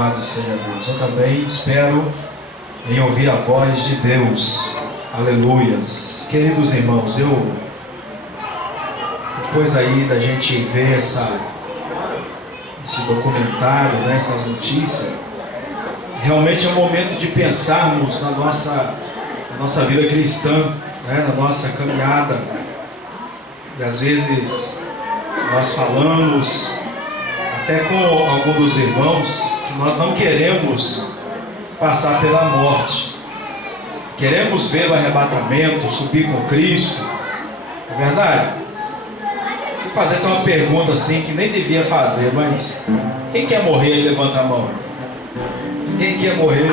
Louvado seja Deus. Eu também espero em ouvir a voz de Deus. Aleluias. Queridos irmãos, depois aí da gente ver esse documentário, né, essas notícias, realmente é um momento de pensarmos na nossa vida cristã, né, na nossa caminhada. E às vezes nós falamos até com alguns dos irmãos que nós não queremos passar pela morte. Queremos ver o arrebatamento, subir com Cristo. É verdade? Vou fazer até uma pergunta assim que nem devia fazer, mas quem quer morrer aí, levanta a mão. Quem quer morrer?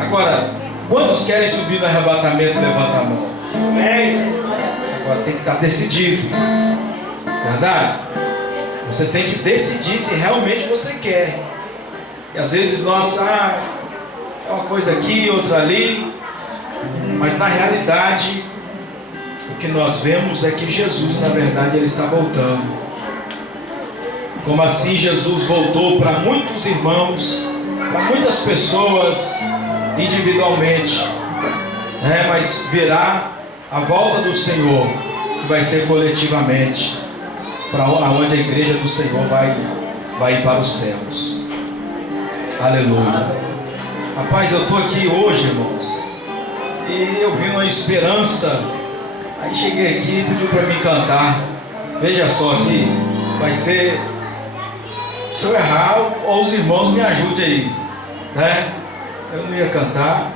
Agora, quantos querem subir no arrebatamento, levanta a mão. Agora tem que estar decidido. Verdade? Você tem que decidir se realmente você quer. E às vezes nós, é uma coisa aqui, outra ali. Mas na realidade, o que nós vemos é que Jesus, na verdade, ele está voltando. Como assim Jesus voltou para muitos irmãos, para muitas pessoas individualmente, né? Mas virá a volta do Senhor, que vai ser coletivamente, para onde a igreja do Senhor vai ir para os céus. Aleluia. Rapaz, eu estou aqui hoje, irmãos, e eu vi uma esperança. Aí cheguei aqui e pediu para mim cantar. Veja só aqui, vai ser, se eu errar, ou os irmãos me ajudem aí, né? Eu não ia cantar.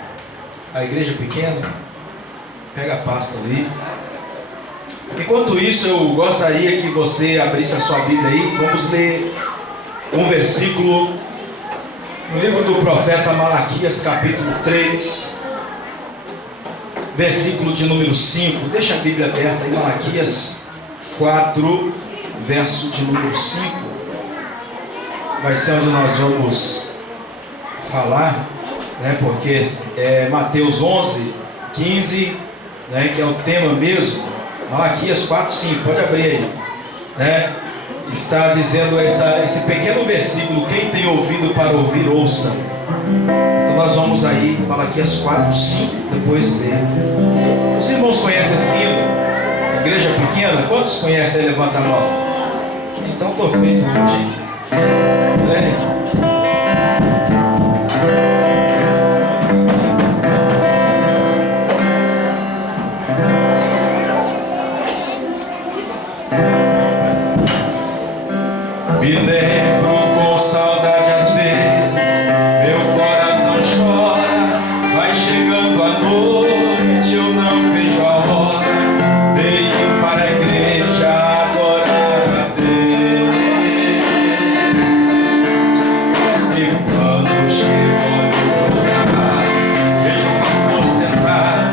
A igreja pequena, pega a pasta ali. Enquanto isso, eu gostaria que você abrisse a sua Bíblia aí. Vamos ler um versículo no livro do profeta Malaquias, capítulo 3, versículo de número 5. Deixa a Bíblia aberta aí, Malaquias 4, verso de número 5. Vai ser onde nós vamos falar, né? Porque é Mateus 11, 15, né? Que é o tema mesmo. Malaquias 4, 5, pode abrir aí, né? Está dizendo esse pequeno versículo: quem tem ouvido para ouvir, ouça. Então nós vamos aí, Malaquias 4, 5, depois ler. Os irmãos conhecem esse hino? Igreja pequena? Quantos conhecem aí? Levanta a mão. Então estou feito hoje. Né? Me lembro com saudade às vezes, meu coração chora, vai chegando a noite, eu não vejo a hora de ir para a igreja adorar a Deus. E quando chego olho pro lugar, vejo o pastor sentado,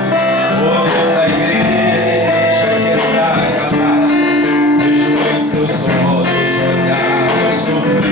olhando a igreja que está acabada, vejo em seus olhos olhar o sofrimento.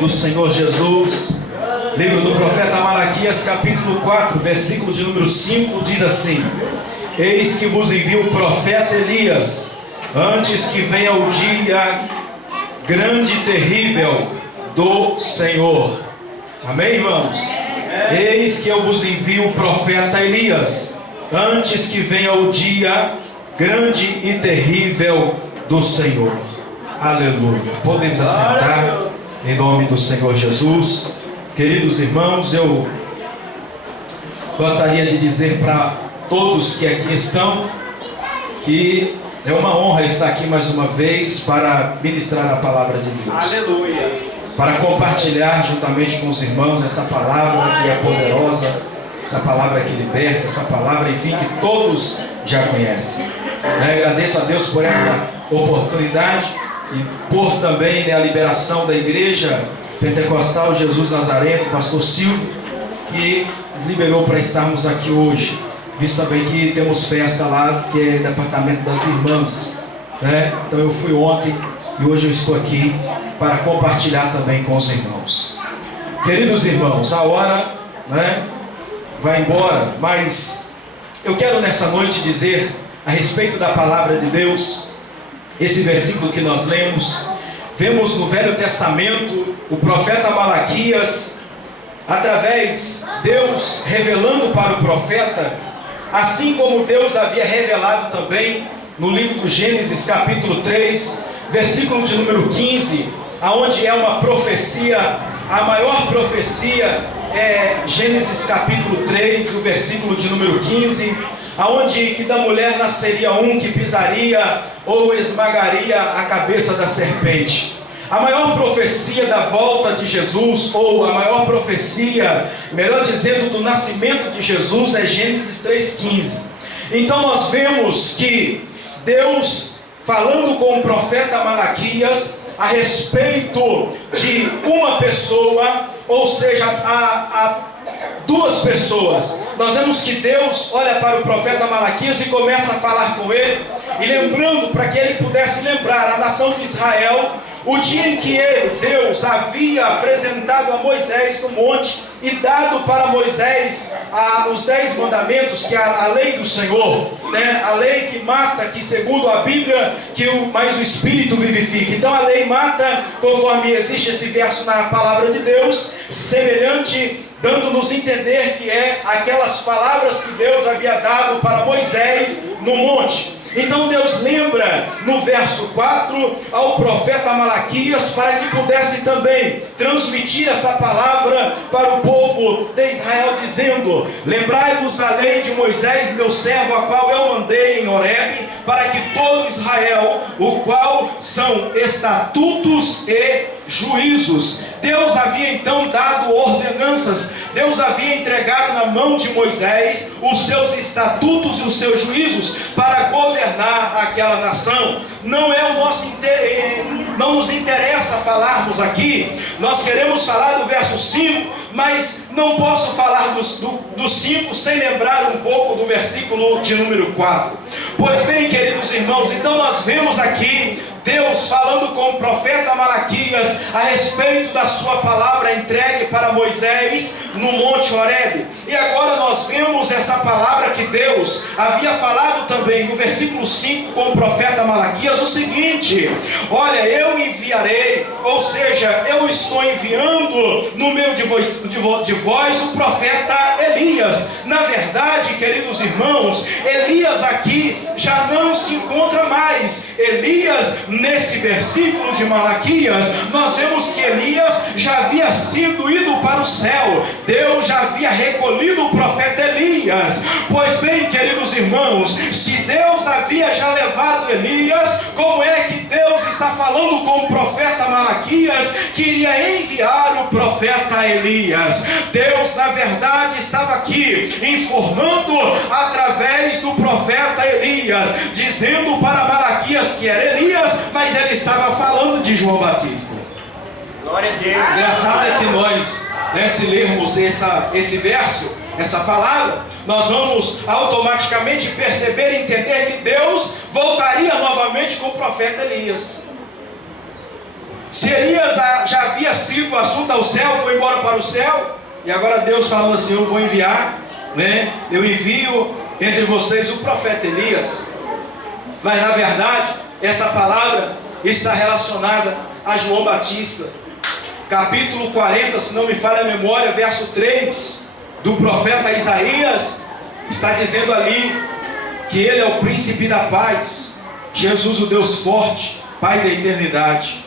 do Senhor Jesus. Livro do profeta Malaquias, capítulo 4, versículo de número 5, diz assim: Eis que vos envio o profeta Elias, antes que venha o dia grande e terrível do Senhor. Amém, irmãos? Eis que eu vos envio o profeta Elias, antes que venha o dia grande e terrível do Senhor. Aleluia. Podemos assentar em nome do Senhor Jesus. Queridos irmãos, eu gostaria de dizer para todos que aqui estão que é uma honra estar aqui mais uma vez para ministrar a palavra de Deus. Aleluia. Para compartilhar juntamente com os irmãos essa palavra que é poderosa, essa palavra que liberta, essa palavra, enfim, que todos já conhecem. Agradeço a Deus por essa oportunidade e por também a liberação da igreja pentecostal Jesus Nazareno, pastor Silvio, que liberou para estarmos aqui hoje. Visto também que temos festa lá, que é departamento das irmãs, né? Então eu fui ontem e hoje eu estou aqui para compartilhar também com os irmãos. Queridos irmãos, a hora, né, vai embora, mas eu quero nessa noite dizer a respeito da palavra de Deus. Esse versículo que nós lemos, vemos no Velho Testamento o profeta Malaquias, através Deus revelando para o profeta, assim como Deus havia revelado também no livro do Gênesis capítulo 3, versículo de número 15, aonde é uma profecia, a maior profecia é Gênesis capítulo 3, o versículo de número 15, aonde que da mulher nasceria um que pisaria ou esmagaria a cabeça da serpente. A maior profecia da volta de Jesus, ou a maior profecia, melhor dizendo, do nascimento de Jesus, é Gênesis 3,15. Então nós vemos que Deus, falando com o profeta Malaquias a respeito de uma pessoa, ou seja, a duas pessoas. Nós vemos que Deus olha para o profeta Malaquias e começa a falar com ele, e lembrando, para que ele pudesse lembrar a nação de Israel, o dia em que Deus havia apresentado a Moisés no monte e dado para Moisés os 10 mandamentos, que é a lei do Senhor, né? A lei que mata, que segundo a Bíblia, mas o Espírito vivifica. Então a lei mata, conforme existe esse verso na palavra de Deus, semelhante, dando-nos entender que é aquelas palavras que Deus havia dado para Moisés no monte. Então Deus lembra no verso 4 ao profeta Malaquias para que pudesse também transmitir essa palavra para o povo de Israel, dizendo: lembrai-vos da lei de Moisés, meu servo, a qual eu mandei em Horebe, para que todo Israel, o qual são estatutos e juízos. Deus havia então dado ordenanças, Deus havia entregado na mão de Moisés os seus estatutos e os seus juízos para governar aquela nação. Não é o nosso não nos interessa falarmos aqui, nós queremos falar do verso 5, mas não posso falar do 5 sem lembrar um pouco do versículo de número 4. Pois bem, queridos irmãos, então nós vemos aqui Deus falando com o profeta Malaquias a respeito da sua palavra entregue para Moisés no Monte Horebe. E agora nós vemos essa palavra que Deus havia falado também no versículo 5 com o profeta Malaquias, o seguinte: olha, eu enviarei, ou seja, eu estou enviando no meio de vós o profeta Elias. Na verdade, queridos irmãos, Elias aqui já não se encontra mais. Elias, nesse versículo de Malaquias, nós vemos que Elias já havia sido ido para o céu. Deus já havia recolhido o profeta Elias. Pois bem, queridos irmãos, se Deus havia já levado Elias, como é que Deus está falando com o profeta Malaquias que iria enviar o profeta Elias? Deus, na verdade, estava aqui informando através do profeta Elias, dizendo para Malaquias que era Elias, mas ele estava falando de João Batista. Glória a Deus. Engraçado é que nós, se lermos esse verso, essa palavra, nós vamos automaticamente perceber e entender que Deus voltaria novamente com o profeta Elias. Se Elias já havia sido assunto ao céu, foi embora para o céu, e agora Deus falou assim: eu vou enviar, né? Eu envio entre vocês o profeta Elias. Mas na verdade, essa palavra está relacionada a João Batista. Capítulo 40, se não me falha a memória, verso 3 do profeta Isaías, está dizendo ali que ele é o príncipe da paz, Jesus, o Deus forte, Pai da eternidade.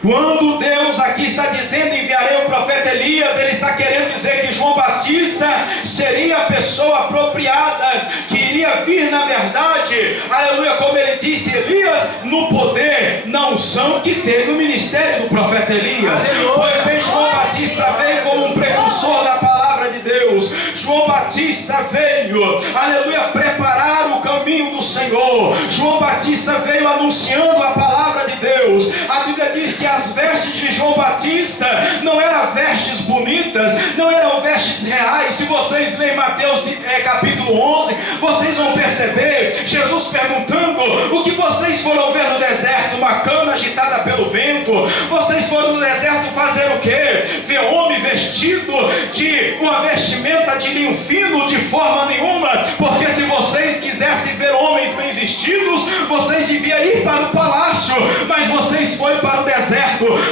Quando Deus aqui está dizendo: enviarei o profeta Elias, Ele está querendo dizer que João Batista seria a pessoa apropriada, que iria vir na verdade, aleluia, como ele disse, Elias, no poder, na unção que teve o ministério do profeta Elias. Pois bem, João Batista veio como um precursor da palavra de Deus. João Batista veio, aleluia, preparar o caminho do Senhor. João Batista veio anunciando a palavra de Deus. A Bíblia diz que as vestes de João Batista não eram vestes bonitas, não eram vestes reais. Se vocês lerem Mateus capítulo 11, vocês vão perceber Jesus perguntando: o que vocês foram ver no deserto? Uma cana agitada pelo vento? Vocês foram no deserto fazer o quê? Ver homem vestido de uma vestimenta de linho fino? De forma nenhuma, porque se vocês quisessem ver homens bem vestidos, vocês deviam ir para o palácio, mas vocês foram para o deserto.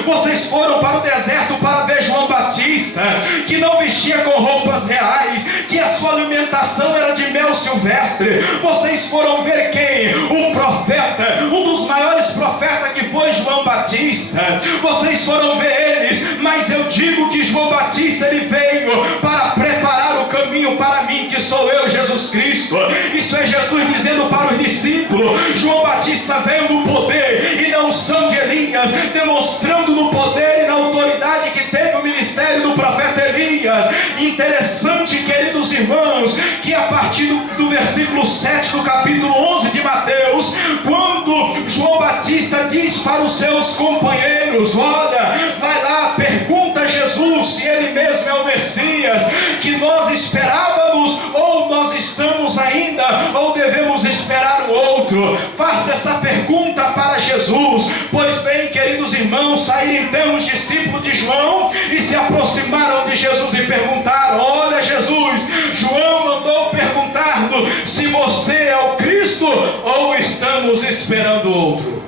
Vocês foram para o deserto para ver João Batista, que não vestia com roupas reais, que a sua alimentação era de mel silvestre. Vocês foram ver quem? Um profeta, um dos maiores profetas, que foi João Batista. Vocês foram ver eles, mas eu digo que João Batista, ele veio para preparar o caminho para mim, que sou eu, Jesus Cristo. Isso é Jesus dizendo para os discípulos. João Batista veio no poder e na unção de Elias, demonstrando no poder e na autoridade que teve o ministério do profeta Elias. Interessante, queridos irmãos, que a partir do versículo 7 do capítulo 11 de Mateus, quando João Batista diz para os seus companheiros: olha, vai lá, pergunta a Jesus se ele mesmo é o Messias que nós esperávamos, ou nós estamos ainda, ou devemos esperar o outro. Faça essa pergunta para Jesus. Pois bem, queridos irmãos, saíram então os discípulos de João e se aproximaram de Jesus e perguntaram: olha, Jesus, João mandou perguntar-nos se você é o Cristo ou estamos esperando outro.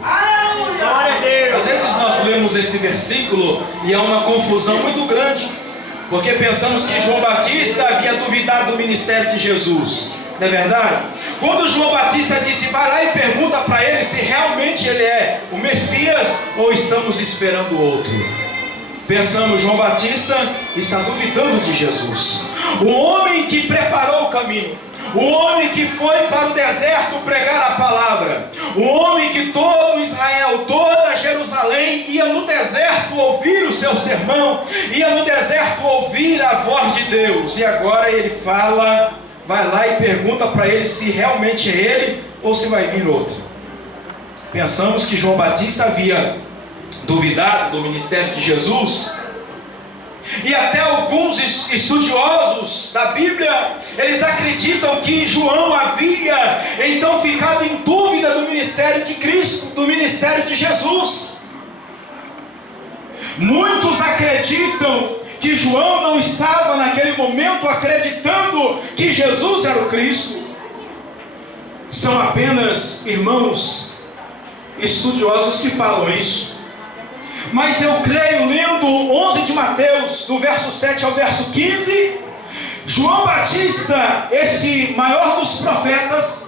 Glória a Deus. Às vezes nós lemos esse versículo e há uma confusão muito grande, porque pensamos que João Batista havia duvidado do ministério de Jesus. Não é verdade? Quando João Batista disse: vai lá e pergunta para ele se realmente ele é o Messias ou estamos esperando outro, pensamos: João Batista está duvidando de Jesus. O homem que preparou o caminho, o homem que foi para o deserto pregar a palavra, o homem que todo Israel, toda Jerusalém ia no deserto ouvir o seu sermão, ia no deserto ouvir a voz de Deus. E agora ele fala: vai lá e pergunta para ele se realmente é ele ou se vai vir outro. Pensamos que João Batista havia duvidado do ministério de Jesus. E até alguns estudiosos da Bíblia, eles acreditam que João havia então ficado em dúvida do ministério de Cristo, do ministério de Jesus. Muitos acreditam que João não estava naquele momento acreditando que Jesus era o Cristo. São apenas irmãos estudiosos que falam isso. Mas eu creio, lendo 11 de Mateus, do verso 7 ao verso 15, João Batista, esse maior dos profetas,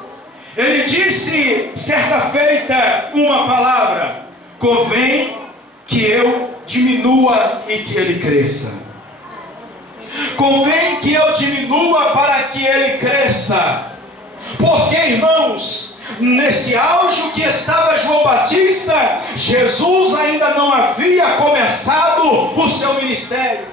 ele disse certa feita uma palavra: convém que eu diminua e que ele cresça. Convém que eu diminua para que ele cresça. Porque, irmãos, nesse auge que estava João Batista, Jesus ainda não havia começado o seu ministério.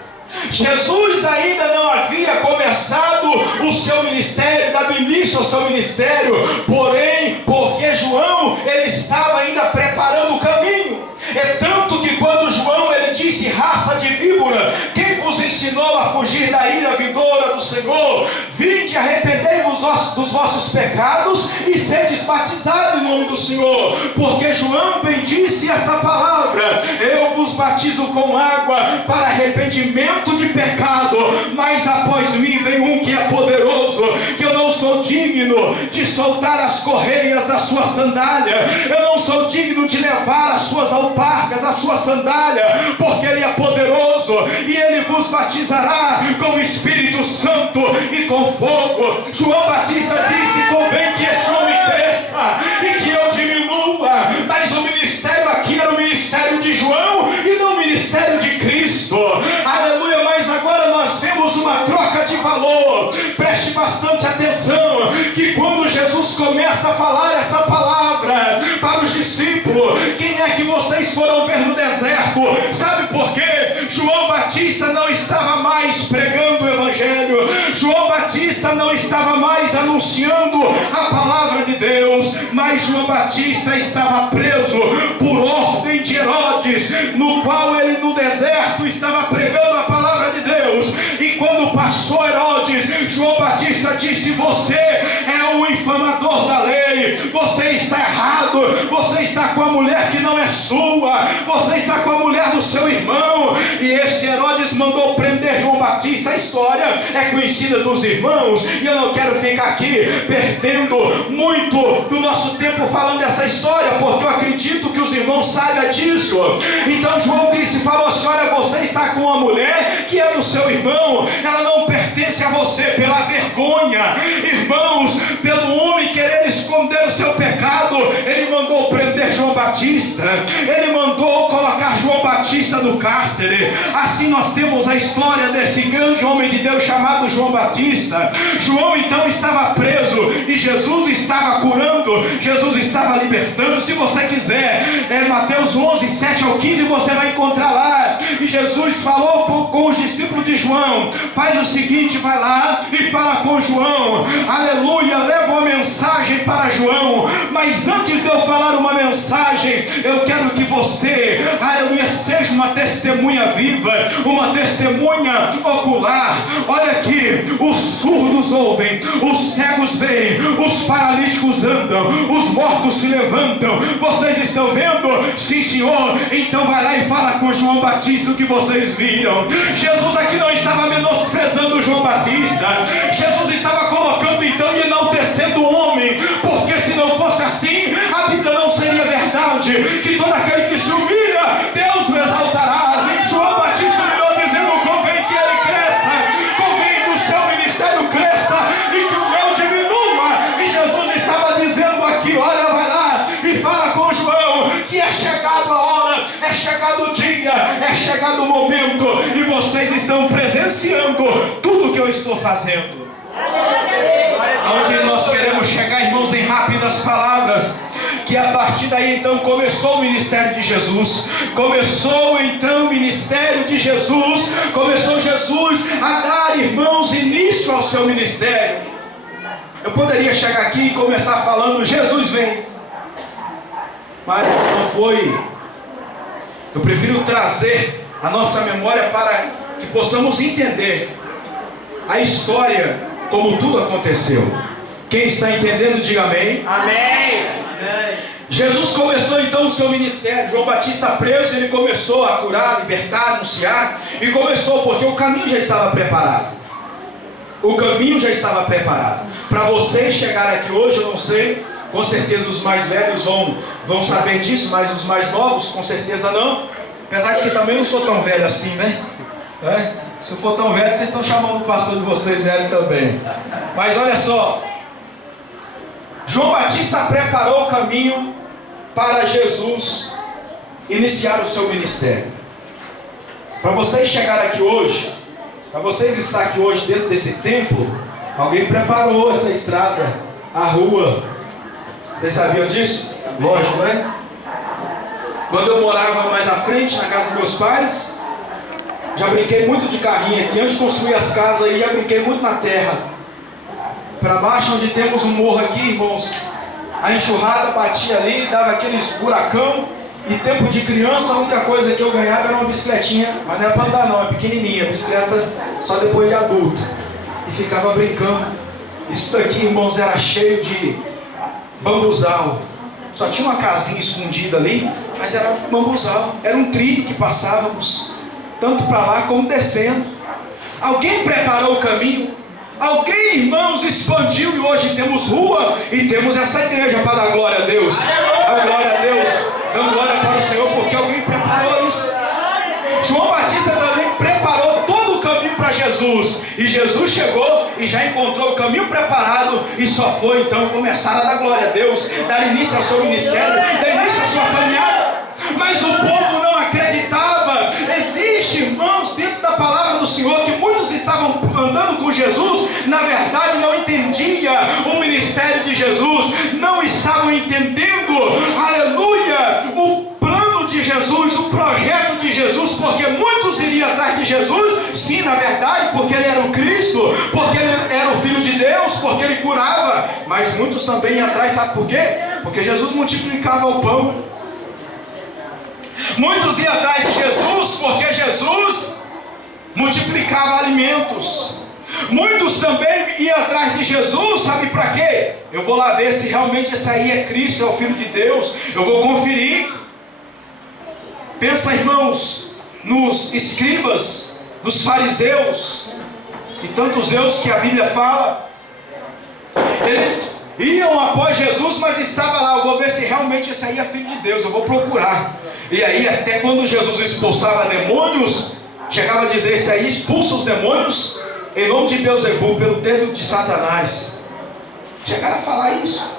Jesus ainda não havia começado o seu ministério, dado início ao seu ministério. Porém, porque João, ele estava ainda preparando o caminho. É tanto que quando João, ele disse: raça de víbora, quem vos ensinou ensinou a fugir da ira vindoura do Senhor. Vinde, arrependei-vos dos vossos pecados e sedes batizados em nome do Senhor. Porque João bendisse essa palavra: eu vos batizo com água para arrependimento de pecado, mas após mim vem um que é poderoso, que eu não sou digno de soltar as correias da sua sandália, eu não sou digno de levar as suas alparcas, a sua sandália, porque ele é poderoso, e ele vos batizará com o Espírito Santo e com fogo. João Batista disse: convém que esse homem cresça e que eu diminua. Mas o ministério aqui era o ministério de João e não o ministério de Cristo. Aleluia. Mas agora nós vemos uma troca de valor. Preste bastante atenção, que quando Jesus começa a falar essa palavra para os discípulos: quem é que vocês foram ver no deserto? Sabe por quê? João Batista não estava mais pregando o Evangelho, João Batista não estava mais anunciando a palavra de Deus, mas João Batista estava preso por ordem de Herodes, no qual ele no deserto estava pregando a palavra de Deus. E quando passou Herodes, João Batista disse: você é o infamador da lei, você está errado, você está com a mulher que não é sua, você está com a mulher do seu irmão. E esse Herodes mandou prender João Batista. A história é conhecida dos irmãos, e eu não quero ficar aqui perdendo muito do nosso tempo falando dessa história, porque eu acredito que os irmãos saibam disso. Então João falou assim: olha, você está com uma mulher que é do seu irmão, ela não pertence a você. Pela vergonha, irmãos, pelo homem querer esconder o seu pecado, ele mandou prender João Batista, ele mandou colocar João Batista no cárcere. Assim nós temos a história desse grande homem de Deus chamado João Batista. João então estava preso e Jesus estava curando, Jesus estava libertando. Se você quiser, Mateus 11, 7 ao 15, você vai encontrar lá. E Jesus falou com os discípulos de João: faz o seguinte, vai lá e fala com João, aleluia, leva uma mensagem para João. Mas antes de eu falar uma mensagem, eu quero que você, aleluia, seja uma testemunha viva, uma testemunha ocular. Olha aqui: os surdos ouvem, os cegos veem, os paralíticos andam, os mortos se levantam. Vocês estão vendo? Sim, Senhor. Então vai lá e fala com João Batista o que vocês viram. Jesus aqui não estava menosprezando João Batista, Jesus estava colocando então e enaltecendo o homem, porque se não fosse assim, a Bíblia não seria verdade, que todo aquele que se humilha, Deus o exaltará. João Batista humilhou, dizendo: convém que ele cresça, convém que o seu ministério cresça e que o meu diminua. E Jesus estava dizendo aqui: olha, vai lá e fala com João que é chegado a hora, é chegado o dia, é chegado o momento, e vocês estão presenciando tudo que eu estou fazendo. Aonde nós queremos chegar, irmãos, em rápidas palavras, que a partir daí então começou o ministério de Jesus, começou então o ministério de Jesus, começou Jesus a dar, irmãos, início ao seu ministério. Eu poderia chegar aqui e começar falando: Jesus vem, mas não foi. Eu prefiro trazer a nossa memória para que possamos entender a história, como tudo aconteceu. Quem está entendendo, diga amém. Amém. Jesus começou então o seu ministério. João Batista preso, ele começou a curar, libertar, anunciar. E começou porque o caminho já estava preparado. O caminho já estava preparado. Para vocês chegar aqui hoje, eu não sei, com certeza os mais velhos vão saber disso, mas os mais novos com certeza não. Apesar de que também não sou tão velho assim, né? Se eu for tão velho, vocês estão chamando o pastor de vocês velho também. Mas olha só, João Batista preparou o caminho para Jesus iniciar o seu ministério. Para vocês chegarem aqui hoje, para vocês estar aqui hoje dentro desse templo, alguém preparou essa estrada, a rua. Vocês sabiam disso? Lógico, né? Quando eu morava mais à frente, na casa dos meus pais, já brinquei muito de carrinho aqui. Antes de construir as casas aí, já brinquei muito na terra. Para baixo, onde temos um morro aqui, irmãos, a enxurrada batia ali, dava aqueles buracão, E tempo de criança, a única coisa que eu ganhava era uma bicicletinha, mas não é para andar não, é pequenininha, bicicleta só depois de adulto. E ficava brincando. Isso daqui, irmãos, era cheio de bambuzal. Só tinha uma casinha escondida ali, mas era bambuzal. Era um trilho que passávamos, tanto para lá como descendo. Alguém preparou o caminho. Alguém, irmãos, expandiu e hoje temos rua e temos essa igreja para dar glória a Deus. Dá glória a Deus, dando glória para o Senhor, porque alguém preparou isso. João Batista também preparou todo o caminho para Jesus. E Jesus chegou e já encontrou o caminho preparado e só foi então começar a dar glória a Deus, dar início ao seu ministério, dar início à sua caminhada. Mas o povo não acreditava. Existe, irmãos, dentro da palavra do Senhor que muitos estavam andando com Jesus, na verdade não entendia o ministério de Jesus, não estavam entendendo, aleluia, o plano de Jesus, o projeto de Jesus, porque muitos iriam atrás de Jesus, sim, na verdade, porque ele era o Cristo, porque ele era o Filho de Deus, porque ele curava, mas muitos também iam atrás, sabe por quê? Porque Jesus multiplicava o pão. Muitos iam atrás de Jesus porque Jesus multiplicava alimentos. Muitos também iam atrás de Jesus, sabe para quê? Eu vou lá ver se realmente esse aí é Cristo, é o Filho de Deus. Eu vou conferir. Pensa, irmãos, nos escribas, nos fariseus e tantos outros que a Bíblia fala. Eles iam após Jesus, mas estava lá, eu vou ver se realmente esse aí é Filho de Deus, eu vou procurar. E aí até quando Jesus expulsava demônios, chegava a dizer, esse aí expulsa os demônios em nome de Beelzebul, pelo dedo de Satanás. Chegaram a falar isso.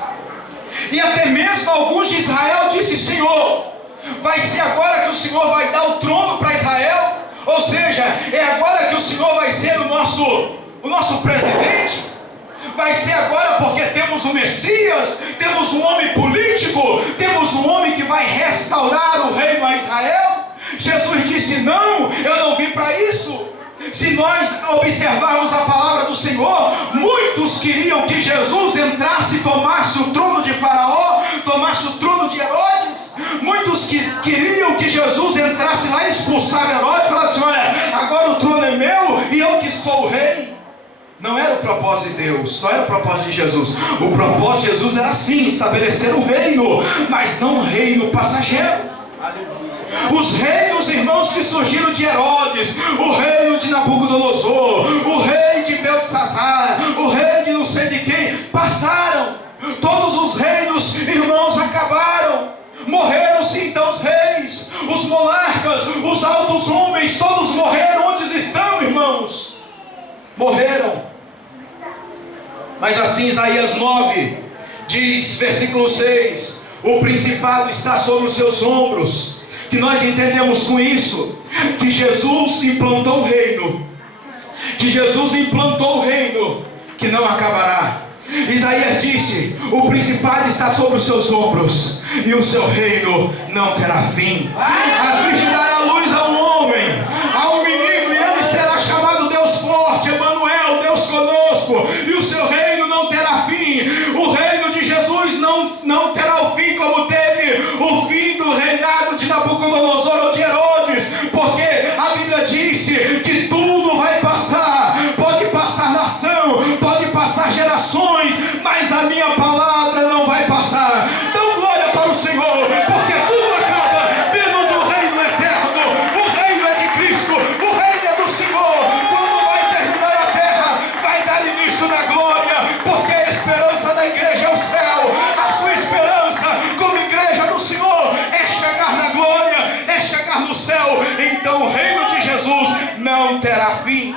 E até mesmo alguns de Israel disse, Senhor, vai ser agora que o Senhor vai dar o trono para Israel? Ou seja, é agora que o Senhor vai ser o nosso presidente? Vai ser agora porque temos um Messias, temos um homem político, temos um homem que vai restaurar o reino a Israel? Jesus disse, não, eu não vim para isso. Se nós observarmos a palavra do Senhor, muitos queriam que Jesus entrasse e tomasse o trono de Faraó, tomasse o trono de Herodes. Muitos queriam que Jesus entrasse lá e expulsasse Herodes e falasse, olha, agora o trono é meu e eu que sou o rei. Não era o propósito de Deus, não era o propósito de Jesus. O propósito de Jesus era sim, estabelecer um reino, mas não um reino passageiro. Os reinos, irmãos, que surgiram de Herodes, o reino de Nabucodonosor, o rei de Beltesazar, o rei de não sei de quem, passaram. Todos os reinos, irmãos, acabaram. Morreram-se então os reis, os monarcas, os altos homens, todos morreram. Onde estão, irmãos? Morreram. Mas assim Isaías 9 diz, versículo 6, o principado está sobre os seus ombros. Que nós entendemos com isso que Jesus implantou o reino, que Jesus implantou o reino que não acabará. Isaías disse, o principado está sobre os seus ombros e o seu reino não terá fim. A virgem dará luz a um homem, a um menino, e ele será chamado Deus forte, Emanuel, Deus conosco, e o seu reino não terá fim. O reino de Jesus não terá o fim como teve o fim do reinado de Nabucodonosor ou de Herodes, porque a Bíblia disse que tudo vai passar. Pode passar nação, pode passar gerações, mas a minha palavra não vai passar. Então glória para o Senhor, porque tudo acaba, menos o reino eterno. O reino é de Cristo, o reino é do Senhor. Quando vai terminar a terra, vai dar início na glória, porque a esperança da igreja é o céu. A sua esperança como igreja do Senhor é chegar na glória, é chegar no céu. Então o reino de Jesus não terá fim.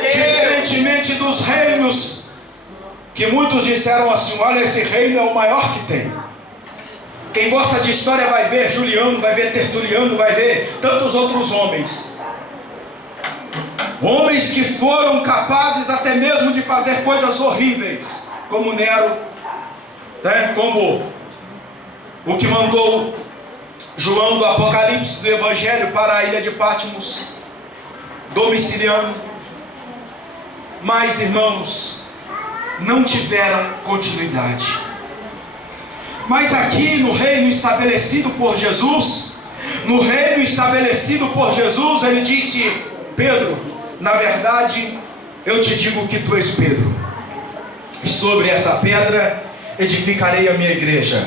Diferentemente dos reinos que muitos disseram assim, olha, esse reino é o maior que tem. Quem gosta de história vai ver Juliano, vai ver Tertuliano, vai ver tantos outros homens. Homens que foram capazes até mesmo de fazer coisas horríveis, como Nero, né? Como o que mandou João do Apocalipse, do Evangelho, para a ilha de Patmos, Domiciano. Mas, irmãos, não tiveram continuidade. Mas aqui no reino estabelecido por Jesus, ele disse: Pedro, na verdade, eu te digo que tu és Pedro, e sobre essa pedra edificarei a minha igreja,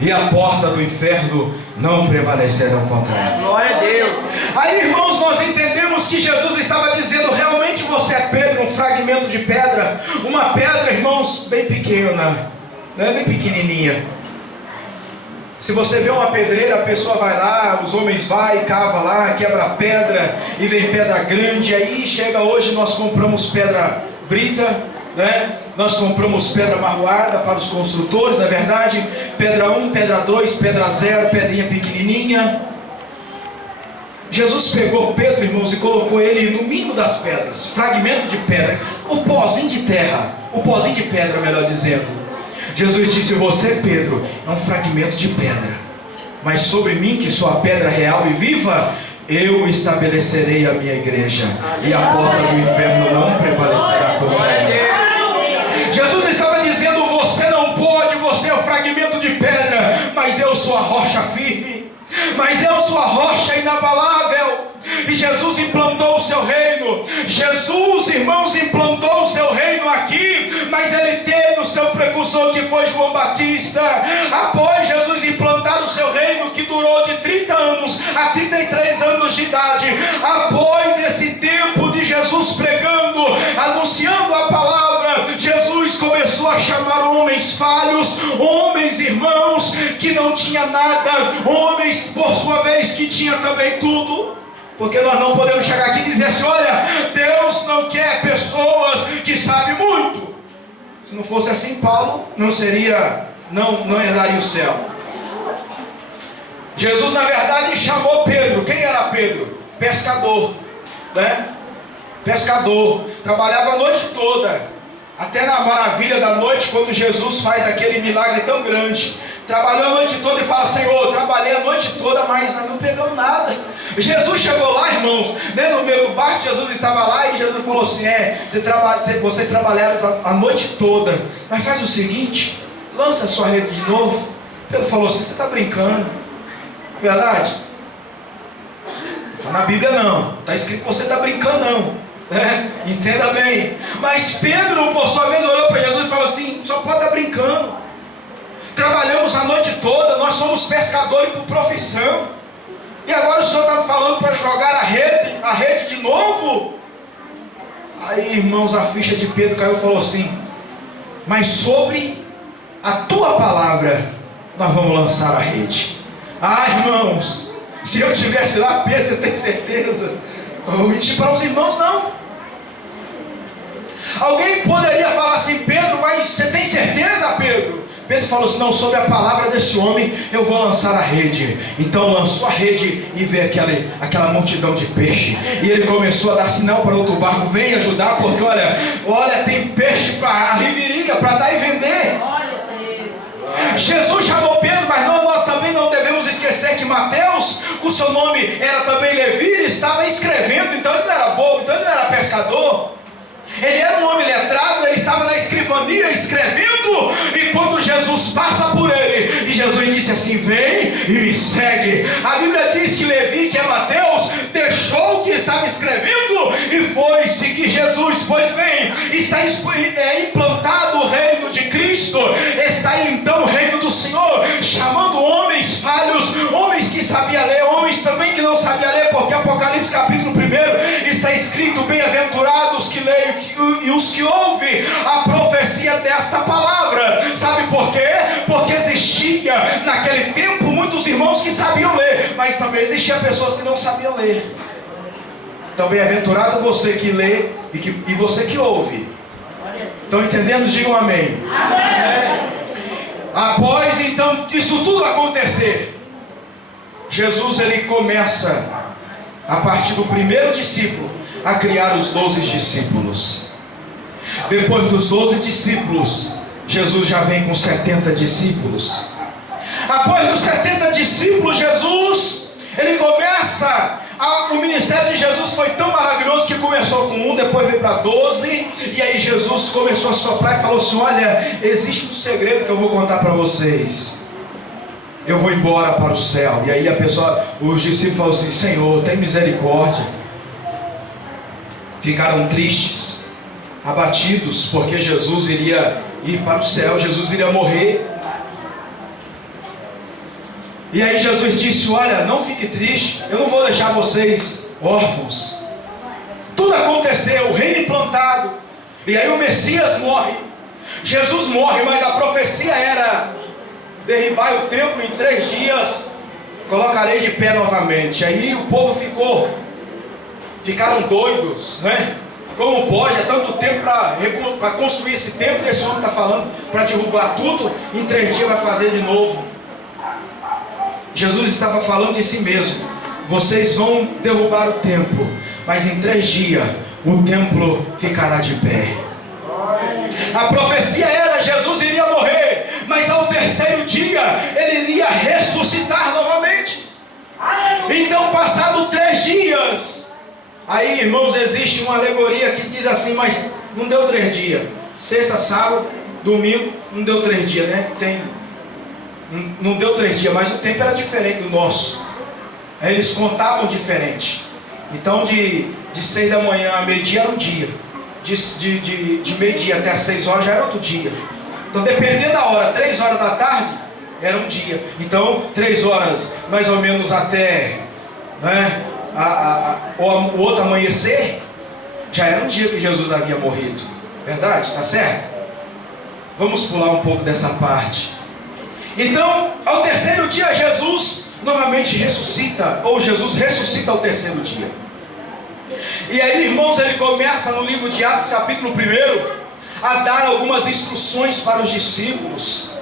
e a porta do inferno não prevalecerão contra ela. Glória a Deus. Aí, irmãos, nós entendemos que Jesus estava dizendo: realmente você é Pedro, um fragmento de pedra, uma pedra, irmãos, bem pequena, né? Bem pequenininha. Se você vê uma pedreira, a pessoa vai lá, os homens vai, cava lá, quebra a pedra e vem pedra grande. Aí chega hoje, nós compramos pedra brita, né? Nós compramos pedra marroada para os construtores, na verdade, pedra 1, pedra 2, pedra 0, pedrinha pequenininha. Jesus pegou Pedro, irmãos, e colocou ele no mínimo das pedras, fragmento de pedra, o pozinho de terra, o pozinho de pedra, melhor dizendo. Jesus disse: você, Pedro, é um fragmento de pedra, mas sobre mim, que sou a pedra real e viva, eu estabelecerei a minha igreja, e a porta do inferno não prevalecerá contra ela. Jesus estava dizendo: você não pode, você é um fragmento de pedra, mas eu sou a rocha firme, mas eu sou a rocha inabalável. E Jesus implantou o seu reino. Jesus, irmãos, implantou o seu reino aqui, mas ele teve o seu precursor, que foi João Batista. Após Jesus implantar o seu reino, que durou de 30 anos a 33 anos de idade, após esse tempo de Jesus pregando, anunciando a palavra, Jesus começou a chamar homens falhos, homens, irmãos, que não tinha nada, homens, por sua vez, que tinha também tudo. Porque nós não podemos chegar aqui e dizer assim: olha, Deus não quer pessoas que sabem muito. Se não fosse assim, Paulo não herdaria o céu. Jesus, na verdade, chamou Pedro. Quem era Pedro? Pescador, né? Pescador, trabalhava a noite toda, até na maravilha da noite, quando Jesus faz aquele milagre tão grande. Trabalhou a noite toda e fala: Senhor, trabalhei a noite toda, mas nós não pegamos nada. Jesus chegou lá, irmãos, né, no meio do barco. Jesus estava lá e Jesus falou assim: vocês trabalharam a noite toda, mas faz o seguinte, lança a sua rede de novo. Pedro falou assim: você está brincando? Verdade? Na Bíblia não, está escrito que você está brincando não, né? Entenda bem. Mas Pedro, por sua vez, olhou para Jesus e falou assim: só pode estar brincando. Trabalhamos a noite toda, nós somos pescadores por profissão, e agora o Senhor está falando para jogar a rede de novo? Aí, irmãos, a ficha de Pedro caiu e falou assim: mas sobre a tua palavra nós vamos lançar a rede. Ah, irmãos, se eu estivesse lá, Pedro, você tem certeza? Eu vou mentir para os irmãos, não. Alguém poderia falar assim: Pedro, mas você tem certeza, Pedro? Pedro falou assim: não, sobre a palavra desse homem eu vou lançar a rede. Então lançou a rede e veio aquela multidão de peixe. E ele começou a dar sinal para outro barco: vem ajudar, porque olha, tem peixe para a riveria, para dar e vender. Jesus chamou Pedro, mas nós também não devemos esquecer que Mateus, o seu nome era também Levi, ele estava escrevendo. Então ele não era bobo, então ele não era pescador. Ele era um homem letrado, ele estava na escrivania escrevendo, e quando Jesus passa por ele, e Jesus disse assim: vem e me segue. A Bíblia diz que Levi, que é Mateus, deixou o que estava escrevendo e foi seguir Jesus. Pois bem, está implantado o reino de Cristo, está então o reino do Senhor, chamando homens falhos, homens que sabiam ler, homens também que não sabiam ler, porque Apocalipse capítulo 1 está escrito: bem-aventurados que leem e os que ouvem a profecia desta palavra. Sabe por quê? Porque existia naquele tempo muitos irmãos que sabiam ler, mas também existiam pessoas que não sabiam ler. Então bem-aventurado você que lê e você que ouve. Estão entendendo? Digam amém. Amém. Após então isso tudo acontecer, Jesus ele começa a partir do primeiro discípulo a criar os 12 discípulos. Depois dos 12 discípulos, Jesus já vem com 70 discípulos. Após os 70 discípulos, Jesus, ele começa, o ministério de Jesus foi tão maravilhoso que começou com 1, depois veio para 12, e aí Jesus começou a soprar e falou assim: olha, existe um segredo que eu vou contar para vocês. eu vou embora para o céu. E aí os discípulos falaram assim: Senhor, tem misericórdia. Ficaram tristes, abatidos, porque Jesus iria ir para o céu, Jesus iria morrer. E aí Jesus disse: olha, não fique triste, eu não vou deixar vocês órfãos. Tudo aconteceu, o reino implantado, e aí o Messias morre, Jesus morre, mas a profecia era: derribai o templo em 3 dias, colocarei de pé novamente. Aí o povo ficaram doidos, né? Como pode? É tanto tempo para construir esse templo que esse homem está falando, para derrubar tudo, em 3 dias vai fazer de novo. Jesus estava falando de si mesmo: vocês vão derrubar o templo, mas em 3 dias o templo ficará de pé. A profecia era: Jesus iria morrer, mas ao 3º dia ele iria ressuscitar novamente. Então, passado 3 dias, aí, irmãos, existe uma alegoria que diz assim: mas não deu 3 dias, sexta, sábado, domingo, não deu 3 dias, né? Não deu 3 dias, mas o tempo era diferente do nosso. Aí eles contavam diferente. Então de 6 da manhã a meio-dia era um dia, de meio-dia até as 6 horas já era outro dia. Então, dependendo da hora, 3 horas da tarde era um dia. Então 3 horas mais ou menos até, né, o outro amanhecer, já era um dia que Jesus havia morrido. Verdade? Está certo? Vamos pular um pouco dessa parte. Então, ao 3º dia, Jesus novamente ressuscita, ou Jesus ressuscita ao 3º dia. E aí, irmãos, ele começa no livro de Atos, capítulo 1, a dar algumas instruções para os discípulos.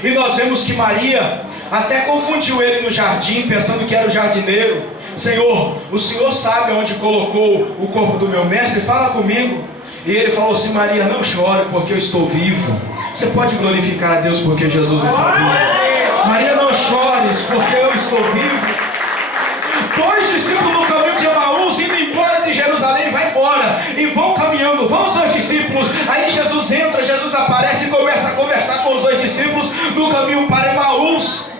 E nós vemos que Maria até confundiu ele no jardim, pensando que era o jardineiro. Senhor, o Senhor sabe onde colocou o corpo do meu mestre? Fala comigo. E ele falou assim: Maria, não chore, porque eu estou vivo. Você pode glorificar a Deus porque Jesus está vivo. Maria, não chores, porque eu estou vivo. 2 discípulos no caminho de Emaús, indo embora de Jerusalém, vai embora, e vão caminhando, vão os 2 discípulos. Aí Jesus entra, Jesus aparece e começa a conversar com os 2 discípulos no caminho para Emaús.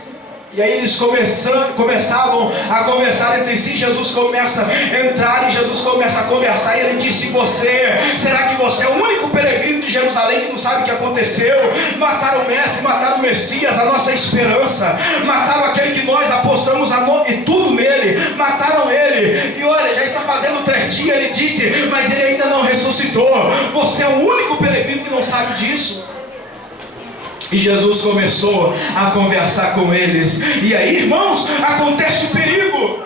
E aí eles começavam a conversar entre si. Jesus começa a entrar e Jesus começa a conversar. E ele disse: será que você é o único peregrino de Jerusalém que não sabe o que aconteceu? Mataram o Mestre, mataram o Messias, a nossa esperança. Mataram aquele que nós apostamos e tudo nele. Mataram ele. E olha, já está fazendo 3 dias. Ele disse: mas ele ainda não ressuscitou. Você é o único peregrino que não sabe disso. E Jesus começou a conversar com eles. E aí, irmãos, acontece o perigo.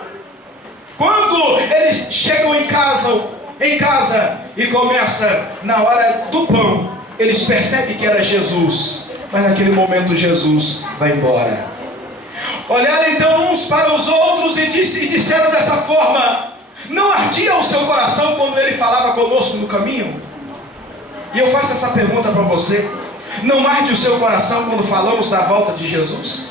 Quando eles chegam em casa e começa na hora do pão, eles percebem que era Jesus. Mas naquele momento Jesus vai embora. Olharam então uns para os outros e disseram dessa forma: não ardia o seu coração quando ele falava conosco no caminho? E eu faço essa pergunta para você: não arde o seu coração quando falamos da volta de Jesus?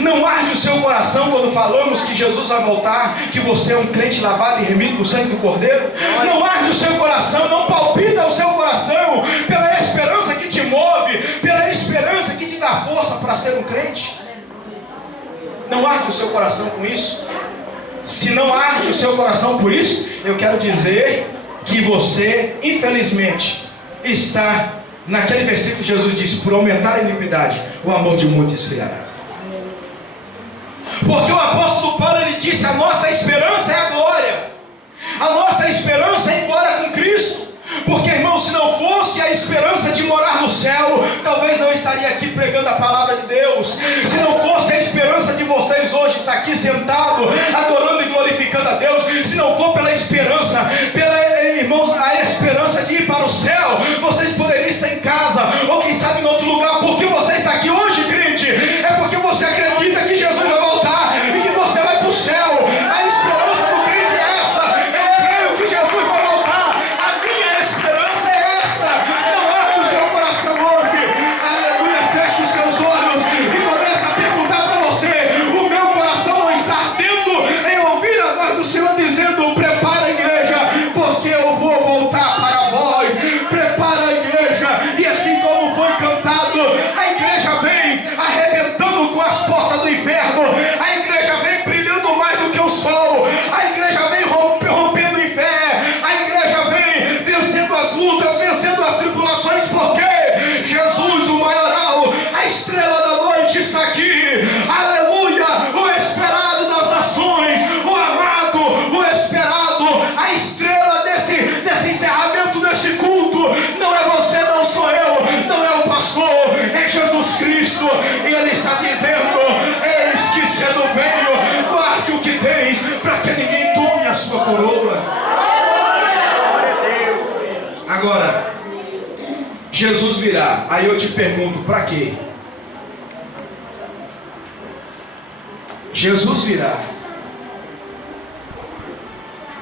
Não arde o seu coração quando falamos que Jesus vai voltar, que você é um crente lavado e remido no sangue do Cordeiro? Não arde o seu coração, não palpita o seu coração pela esperança que te move, pela esperança que te dá força para ser um crente? Não arde o seu coração com isso? Se não arde o seu coração por isso, eu quero dizer que você, infelizmente, está naquele versículo que Jesus disse: por aumentar a iniquidade, o amor de muitos esfriará. Porque o apóstolo Paulo, ele disse: a nossa esperança é a glória. A nossa esperança é ir embora com Cristo. Porque, irmão, se não fosse a esperança de morar no céu, talvez eu estaria aqui pregando a palavra de Deus. Se não fosse a esperança de vocês hoje estar aqui sentado, adorando e glorificando a Deus, se não for pela esperança, irmãos, a esperança de ir para o céu, vocês poderiam estar em casa, ou quem sabe em outro lugar. Porque você está aqui hoje, crente, é porque você acredita que Jesus vai voltar e que você vai para o céu. A esperança do crente é essa: eu creio que Jesus vai voltar. A minha esperança é essa. Não abre o seu coração hoje, aleluia, feche os seus olhos e comece a perguntar para você: o meu coração não está ardendo em ouvir a voz do Senhor dizendo: preparem Agora, Jesus virá. Aí eu te pergunto, para quê? Jesus virá.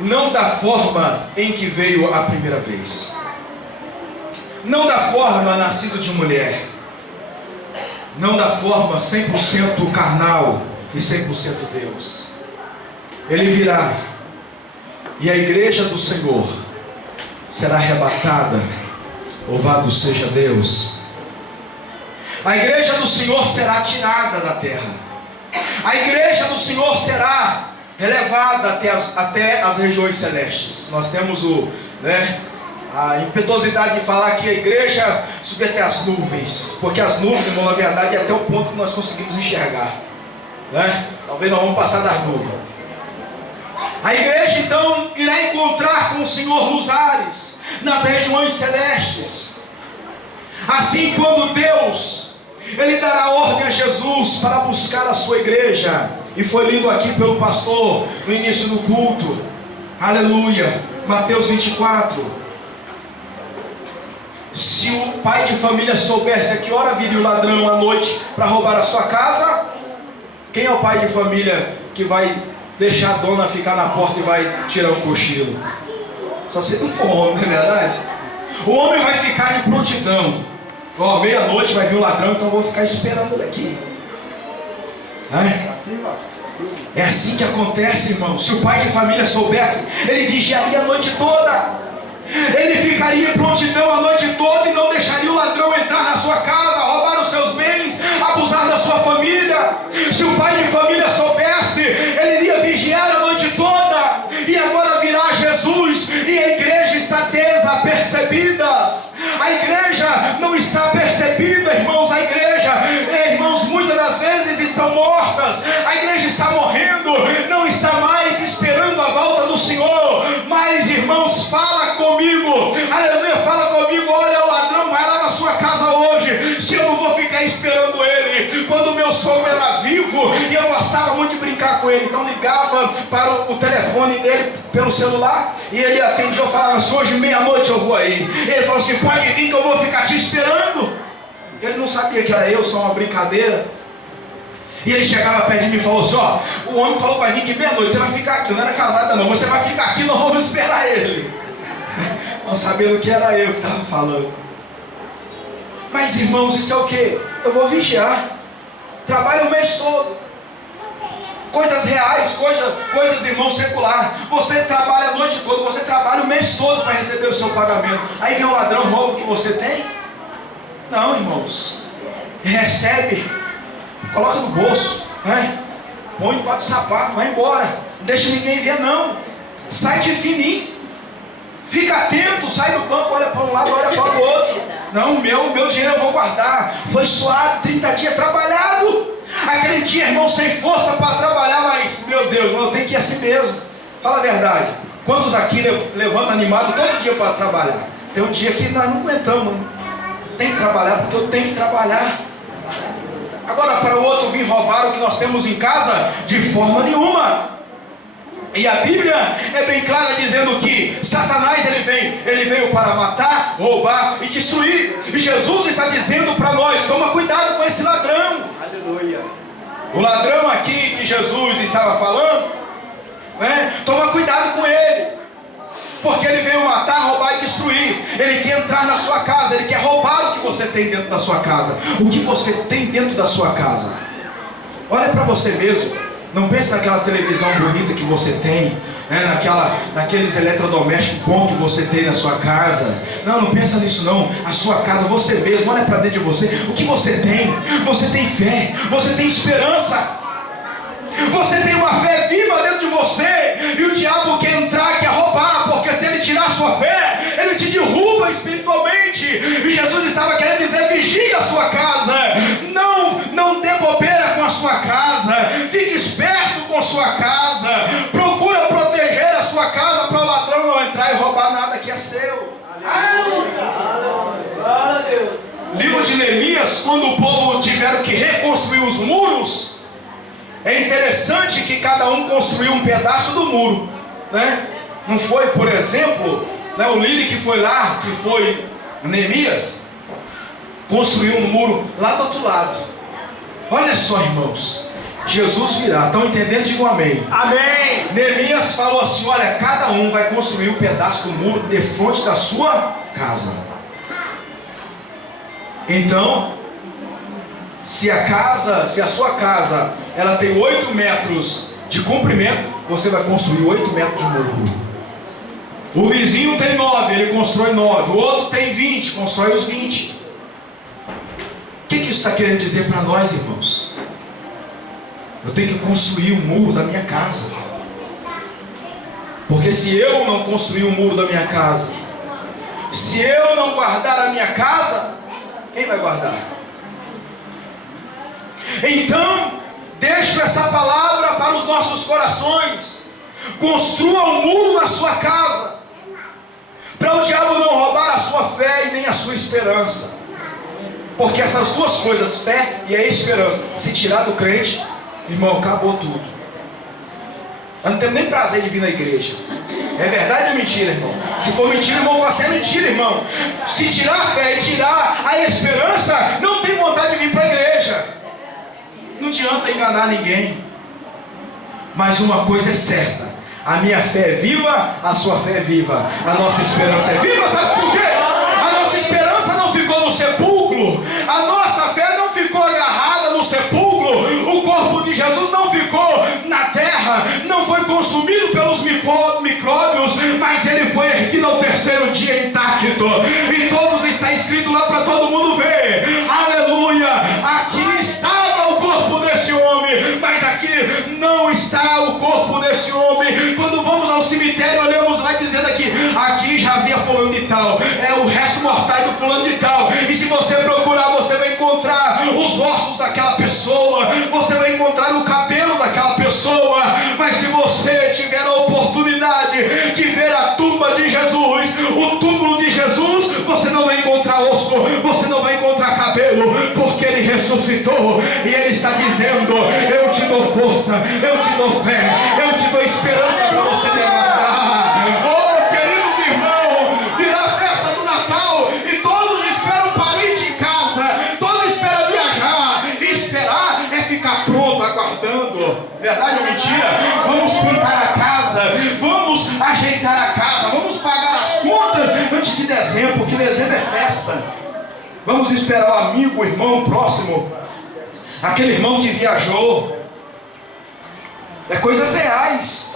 Não da forma em que veio a primeira vez. Não da forma nascido de mulher. Não da forma 100% carnal e 100% Deus. Ele virá. E a igreja do Senhor será arrebatada. Louvado seja Deus. A igreja do Senhor será tirada da terra. A igreja do Senhor será elevada até as regiões celestes. Nós temos a impetuosidade de falar que a igreja subir até as nuvens, porque as nuvens, irmão, na verdade é até o ponto que nós conseguimos enxergar, né? Talvez nós vamos passar das nuvens. A igreja então irá encontrar com o Senhor nos ares, nas regiões celestes. Assim, quando Deus Ele dará ordem a Jesus para buscar a sua igreja, e foi lido aqui pelo pastor no início do culto, aleluia, Mateus 24. Se o pai de família soubesse a que hora viria o ladrão à noite para roubar a sua casa, quem é o pai de família que vai deixar a dona ficar na porta e vai tirar um cochilo? Só se não for homem, não é verdade? O homem vai ficar de prontidão. Ó, meia-noite vai vir o ladrão, então eu vou ficar esperando ele aqui. É assim que acontece, irmão. Se o pai de família soubesse, ele vigiaria a noite toda. Ele ficaria em prontidão a noite toda e não deixaria o ladrão entrar na sua casa, roubar os seus bens, abusar da sua família. Se o pai de família soubesse, ele iria vigiar a noite toda. E agora virá Jesus e a igreja está desapercebida. A igreja não está percebida, irmãos. A igreja, irmãos, muitas das vezes estão mortas. A igreja está morrendo, não está mais esperando a volta do Senhor. Mas, irmãos, fala comigo, aleluia, fala comigo. Olha, o ladrão vai lá na sua casa hoje. Se eu não vou ficar esperando ele. Quando o meu sogro era vivo e eu gostava muito de brincar com ele, então ligava para o telefone dele pelo celular e ele atendia. Eu falava assim: hoje meia-noite eu vou aí. Ele falou assim: pode vir que eu vou ficar te esperando. Ele não sabia que era eu, só uma brincadeira. E ele chegava perto de mim e falou assim: ó, o homem falou para vir que meia-noite você vai ficar aqui. Eu não era casada não, você vai ficar aqui, nós vamos esperar ele. Não sabendo que era eu que estava falando. Mas, irmãos, isso é o que? Eu vou vigiar. Trabalho o mês todo. Coisas reais, coisas, irmão, secular. Você trabalha a noite toda, você trabalha o mês todo para receber o seu pagamento. Aí vem um ladrão, rouba o que você tem? Não, irmãos. Recebe, coloca no bolso, né? Põe debaixo do sapato, vai embora. Não deixa ninguém ver, não. Sai de fininho. Fica atento, sai do banco, olha para um lado, olha para o outro. Não, o meu dinheiro eu vou guardar. Foi suado, 30 dias trabalhado. Aquele dia, irmão, sem força para trabalhar, mas, meu Deus, eu tenho que ir assim mesmo. Fala a verdade. Quantos aqui levantam animado todo dia para trabalhar? Tem um dia que nós não aguentamos. Tem que trabalhar porque eu tenho que trabalhar. Agora, para o outro vir roubar o que nós temos em casa, de forma nenhuma. E a Bíblia é bem clara dizendo que Satanás ele veio para matar, roubar e destruir. E Jesus está dizendo para nós: toma cuidado com esse ladrão. Aleluia. O ladrão aqui que Jesus estava falando, né? Toma cuidado com ele, porque ele veio matar, roubar e destruir. Ele quer entrar na sua casa, ele quer roubar o que você tem dentro da sua casa. O que você tem dentro da sua casa? Olha para você mesmo. Não pense naquela televisão bonita que você tem, né? Naqueles eletrodomésticos bons que você tem na sua casa. Não pensa nisso não. A sua casa, você mesmo, olha para dentro de você. O que você tem? Você tem fé, você tem esperança. Você tem uma fé viva dentro de você. E o diabo quer entrar, quer roubar, porque se ele tirar a sua fé, ele te derruba espiritualmente. E Jesus estava querendo dizer: vigie a sua casa. Não dê bobeira com a sua casa. Fique esperto com a sua casa. Procura proteger a sua casa para o ladrão não entrar e roubar nada que é seu. Glória a Deus. Livro de Neemias, quando o povo tiveram que reconstruir os muros, é interessante que cada um construiu um pedaço do muro, né? Não foi, por exemplo, né, o líder que foi lá, que foi Neemias, construiu um muro lá do outro lado. Olha só, irmãos, Jesus virá. Estão entendendo? Digam amém. Amém. Neemias falou assim: olha, cada um vai construir um pedaço do muro de frente da sua casa. Então, se a sua casa ela tem 8 metros de comprimento, você vai construir 8 metros de muro. O vizinho tem 9, ele constrói 9. O outro tem 20, constrói os 20. O que isso está querendo dizer para nós, irmãos? Eu tenho que construir o muro da minha casa. Porque se eu não construir o muro da minha casa, se eu não guardar a minha casa, quem vai guardar? Então, deixo essa palavra para os nossos corações. Construa um muro na sua casa, para o diabo não roubar a sua fé e nem a sua esperança. Porque essas duas coisas, fé e a esperança, se tirar do crente, irmão, acabou tudo. Eu não tenho nem prazer de vir na igreja. É verdade ou é mentira, irmão? Se for mentira, irmão, vai ser mentira, irmão. Se tirar a fé e tirar a esperança, não tem vontade de vir para a igreja. Não adianta enganar ninguém. Mas uma coisa é certa: a minha fé é viva, a sua fé é viva, a nossa esperança é viva. Sabe por quê? A nossa esperança não ficou no sepulcro, a nossa fé não ficou agarrada no sepulcro, o corpo de Jesus não ficou na terra, não foi consumido pelos micróbios, mas ele foi erguido ao terceiro dia intacto, e todos está escrito lá para todo mundo ver. Aleluia! Aqui estava o corpo desse homem, mas aqui não está o corpo desse homem. Quando vamos ao cemitério, olhamos lá dizendo aqui jazia fulano de tal, é o resto mortal do fulano de tal, e se você procurar, você vai encontrar os ossos daquela pessoa, você vai encontrar o cabelo daquela pessoa. Mas se você tiver a oportunidade de ver a tumba de Jesus, o túmulo de Jesus, você não vai encontrar osso, você não vai encontrar cabelo, porque ele ressuscitou, e ele está dizendo: eu te dou força, eu te dou fé, eu te dou esperança para você me aguardar. Oh, queridos irmãos, virá a festa do Natal e todos esperam um parente em casa, todos esperam viajar. E esperar é ficar pronto, aguardando. Verdade ou mentira? Vamos pintar a casa, vamos ajeitar a casa, vamos pagar as contas antes de dezembro, porque dezembro é festa. Vamos esperar o amigo, o irmão próximo, aquele irmão que viajou. É coisas reais.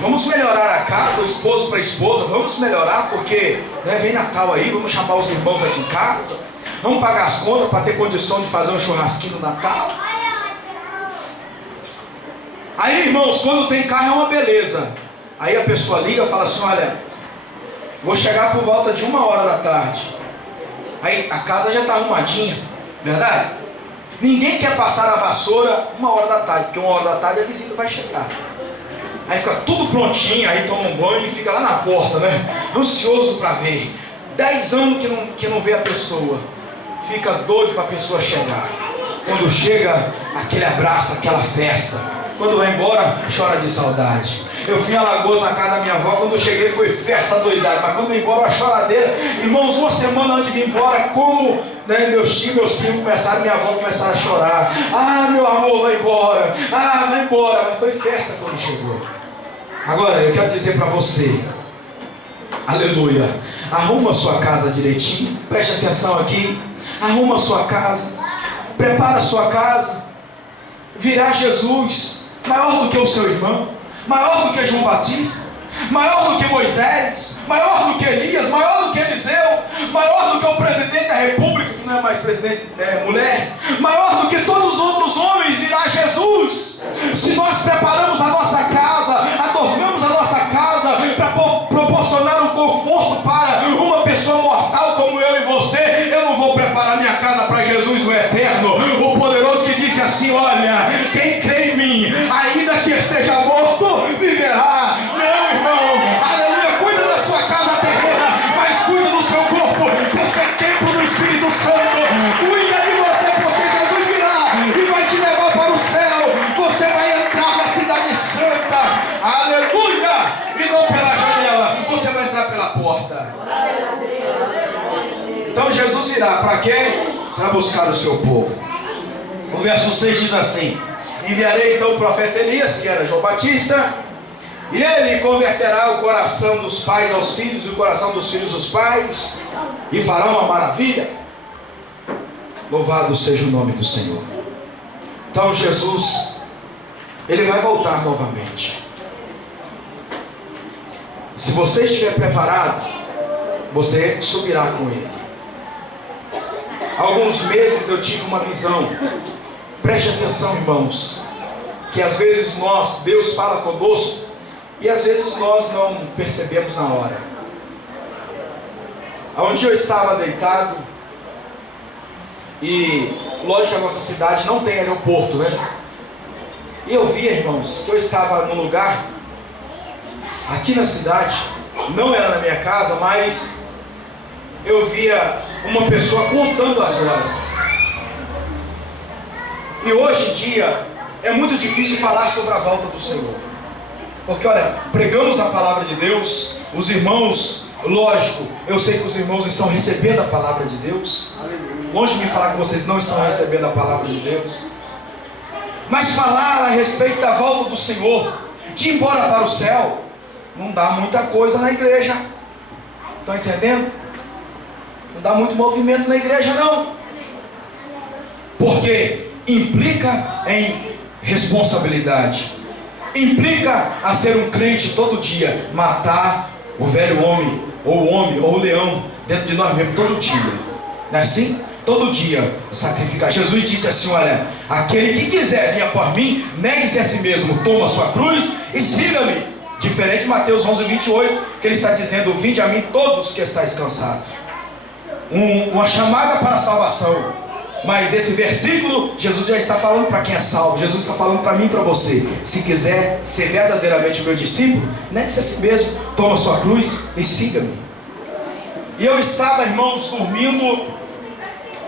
Vamos melhorar a casa, o esposo para a esposa, vamos melhorar, porque vem Natal aí, vamos chamar os irmãos aqui em casa, vamos pagar as contas para ter condição de fazer um churrasquinho no Natal. Aí, irmãos, quando tem carro é uma beleza. Aí a pessoa liga e fala assim: olha, vou chegar por volta de 1h da tarde. Aí a casa já está arrumadinha, verdade? Ninguém quer passar a vassoura 1h da tarde, porque 1h da tarde a visita vai chegar. Aí fica tudo prontinho, aí toma um banho e fica lá na porta, né? Ansioso para ver. 10 anos que não vê a pessoa. Fica doido para a pessoa chegar. Quando chega, aquele abraço, aquela festa. Quando vai embora, chora de saudade. Eu fui em Alagoas na casa da minha avó, quando eu cheguei foi festa doidada, mas quando eu vim embora, uma choradeira. Irmãos, uma semana antes de vir embora, como meus tios, meus primos começaram, minha avó começaram a chorar. Ah, meu amor, vai embora. Ah, vai embora. Mas foi festa quando chegou. Agora, eu quero dizer para você, aleluia, arruma a sua casa direitinho, preste atenção aqui, arruma a sua casa, prepara a sua casa, virá Jesus, maior do que o seu irmão, maior do que João Batista, maior do que Moisés, maior do que Elias, maior do que Eliseu, maior do que o presidente da república, que não é mais presidente, é mulher, maior do que todos os outros homens, virá Jesus. Se nós preparamos a nossa casa, adornamos a nossa casa para proporcionar um conforto para uma pessoa mortal como eu e você, eu não vou preparar minha casa para Jesus o eterno, o poderoso, que disse assim: olha, quem crê em mim, ainda que esteja morto, viverá. Não, irmão, aleluia, cuida da sua casa terrena, mas cuida do seu corpo, porque é templo do Espírito Santo. Cuida de você, porque Jesus virá e vai te levar para o céu. Você vai entrar na cidade santa, aleluia, e não pela janela, você vai entrar pela porta. porta. Então Jesus virá para quê? Para buscar o seu povo. O verso 6 diz assim: enviarei então o profeta Elias, que era João Batista, e ele converterá o coração dos pais aos filhos e o coração dos filhos aos pais, e fará uma maravilha. Louvado seja o nome do Senhor. Então Jesus, ele vai voltar novamente. Se você estiver preparado, você subirá com ele. Há alguns meses eu tive uma visão. Preste atenção, irmãos, que às vezes Deus fala conosco, e às vezes nós não percebemos na hora. Um dia eu estava deitado, e lógico que a nossa cidade não tem aeroporto, né? E eu via, irmãos, que eu estava num lugar aqui na cidade, não era na minha casa, mas eu via uma pessoa contando as horas. E hoje em dia é muito difícil falar sobre a volta do Senhor, porque olha, pregamos a palavra de Deus, os irmãos, lógico, eu sei que os irmãos estão recebendo a palavra de Deus, longe de me falar que vocês não estão recebendo a palavra de Deus, mas falar a respeito da volta do Senhor, de ir embora para o céu, não dá muita coisa na igreja. Estão entendendo? Não dá muito movimento na igreja, não. Porque implica em responsabilidade, implica a ser um crente todo dia, matar o velho homem, ou o homem, ou o leão dentro de nós mesmos todo dia. Não é assim? Todo dia sacrificar. Jesus disse assim: olha, aquele que quiser vir após mim, negue-se a si mesmo, toma a sua cruz e siga-me. Diferente de Mateus 11:28, que ele está dizendo: vinde a mim todos que estáis cansados. Uma chamada para a salvação. Mas esse versículo, Jesus já está falando para quem é salvo. Jesus está falando para mim e para você: se quiser ser verdadeiramente meu discípulo, negue-se a si mesmo, toma a sua cruz e siga-me. E eu estava, irmãos, dormindo,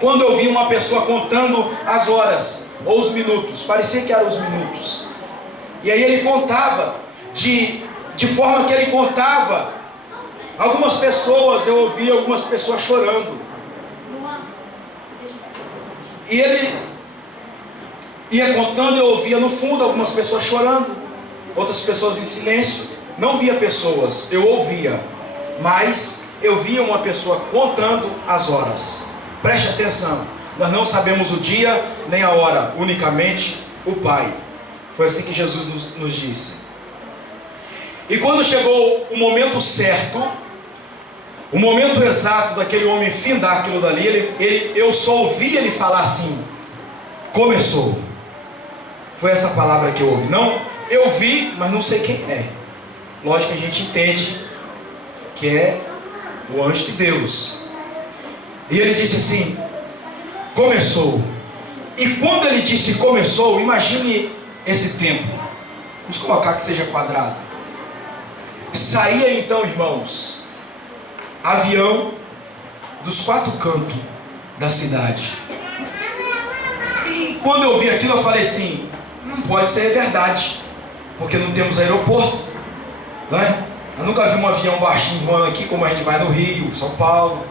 quando eu vi uma pessoa contando as horas, ou os minutos, parecia que eram os minutos. E aí ele contava, de forma que ele contava, algumas pessoas, eu ouvi algumas pessoas chorando. E ele ia contando, eu ouvia no fundo algumas pessoas chorando, outras pessoas em silêncio. Não via pessoas, eu ouvia, mas eu via uma pessoa contando as horas. Preste atenção, nós não sabemos o dia nem a hora, unicamente o Pai. Foi assim que Jesus nos disse. E quando chegou o momento certo, o momento exato daquele homem findar aquilo dali, eu só ouvi ele falar assim: começou. Foi essa palavra que eu ouvi. Não, eu vi, mas não sei quem é. Lógico que a gente entende que é o anjo de Deus. E ele disse assim: começou. E quando ele disse começou, imagine esse tempo. Vamos colocar que seja quadrado. Saía então, irmãos, avião dos 4 cantos da cidade. E quando eu vi aquilo, eu falei assim: não pode ser verdade, porque não temos aeroporto, né? Eu nunca vi um avião baixinho voando aqui como a gente vai no Rio, São Paulo.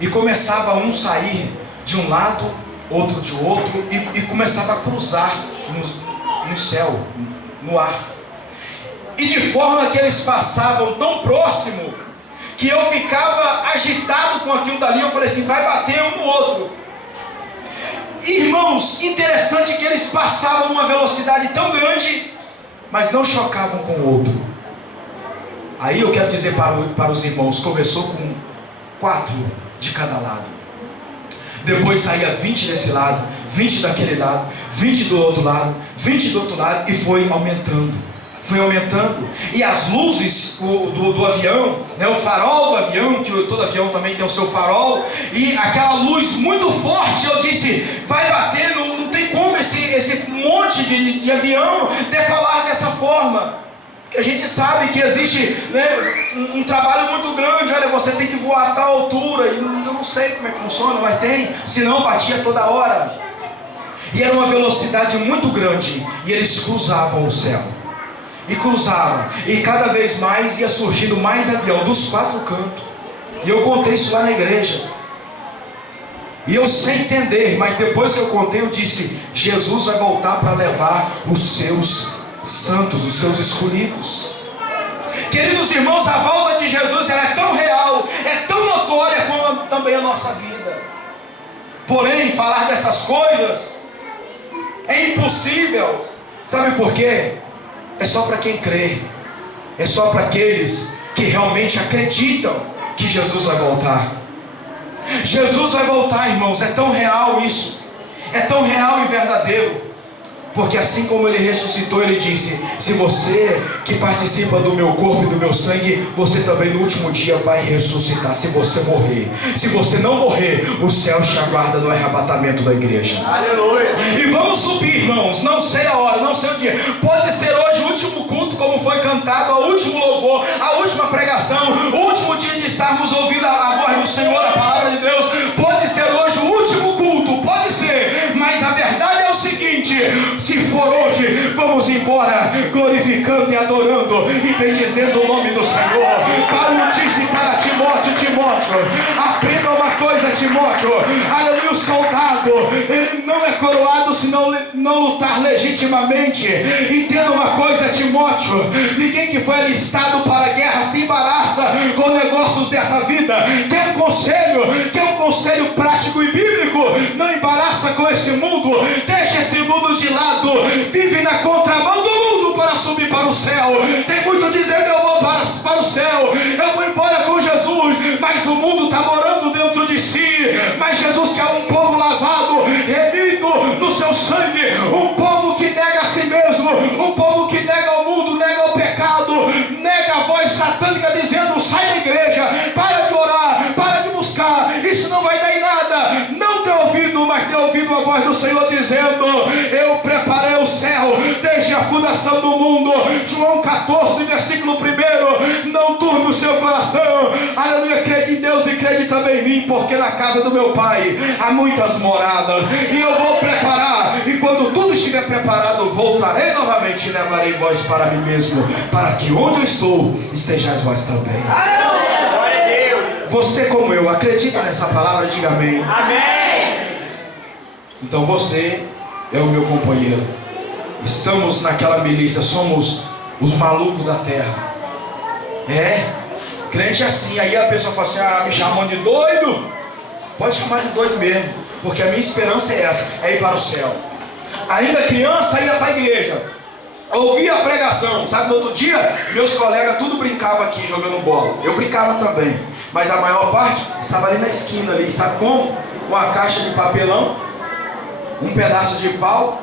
E começava um sair de um lado, outro de outro, e começava a cruzar no céu, no ar. E de forma que eles passavam tão próximo, que eu ficava agitado com aquilo dali. Eu falei assim: vai bater um no outro. Irmãos, interessante que eles passavam numa velocidade tão grande, mas não chocavam com o outro. Aí eu quero dizer para os irmãos: começou com 4 de cada lado, depois saía 20 desse lado, 20 daquele lado, 20 do outro lado, 20 do outro lado, e foi aumentando. Foi aumentando, e as luzes do avião, né, o farol do avião, que todo avião também tem o seu farol, e aquela luz muito forte, eu disse: vai bater, não tem como esse monte de avião decolar dessa forma. Porque a gente sabe que existe, né, um trabalho muito grande. Olha, você tem que voar a tal altura, e eu não sei como é que funciona, mas tem, senão batia toda hora. E era uma velocidade muito grande, e eles cruzavam o céu. e cruzava, e cada vez mais ia surgindo mais avião dos 4 cantos. E eu contei isso lá na igreja, e eu sem entender, mas depois que eu contei, eu disse: Jesus vai voltar para levar os seus santos, os seus escolhidos. Queridos irmãos, a volta de Jesus, ela é tão real, é tão notória como também a nossa vida. Porém, falar dessas coisas é impossível. Sabe por quê? É só para quem crê, é só para aqueles que realmente acreditam que Jesus vai voltar. Jesus vai voltar, irmãos, é tão real isso, é tão real e verdadeiro, porque assim como Ele ressuscitou, Ele disse: se você que participa do meu corpo e do meu sangue, você também no último dia vai ressuscitar, se você morrer. Se você não morrer, o céu te aguarda no arrebatamento da igreja. Aleluia. E vamos subir, irmãos, não sei a hora, não sei o dia, pode ser hoje o último culto, como foi cantado, o último louvor, a última pregação, o último dia de estarmos ouvindo a voz do Senhor, a palavra de Deus. Pode ser hoje o último culto, pode ser, mas a verdade é o seguinte: se for hoje, vamos embora glorificando e adorando e bendizendo o nome do Senhor. Paulo disse para Timóteo, aprenda uma coisa, Timóteo, aleluia, o soldado, ele não é coroado se não lutar legitimamente. Entenda uma coisa, Timóteo, ninguém que foi alistado para a guerra se embaraça com negócios dessa vida. Quer um conselho prático e bíblico? Não embaraça com esse mundo, deixa esse mundo de lado, vive na contramão do mundo para subir para o céu. Tem muito dizendo: eu vou para o céu, eu vou embora com Jesus, mas o mundo está morando dentro de si. Mas Jesus quer um povo lavado, remido no seu sangue, um povo que nega a si mesmo, um povo que nega o mundo, nega o pecado, nega a voz satânica dizendo: sai da igreja, para de orar, para de buscar, isso não vai dar em nada. Não ter ouvido, mas ter ouvido a voz do Senhor dizendo: eu preparei o céu desde a fundação do mundo. João 14, versículo 1. Não turbe o seu coração, aleluia, crede em Deus e crede também em mim, porque na casa do meu Pai há muitas moradas, e eu vou preparar, e quando tudo estiver preparado, voltarei novamente e levarei vós para mim mesmo, para que onde eu estou, estejais vós também. Glória a Deus. Você como eu, acredita nessa palavra? Diga amém. Amém. Então você é o meu companheiro. Estamos naquela milícia, somos os malucos da terra. Crente assim. Aí a pessoa fala assim: me chamam de doido. Pode chamar de doido mesmo, porque a minha esperança é essa, é ir para o céu. Ainda criança, ia para a igreja, ouvia a pregação, sabe, no outro dia, meus colegas tudo brincavam aqui jogando bola. Eu brincava também, mas a maior parte estava ali na esquina ali, sabe como? Uma caixa de papelão, um pedaço de pau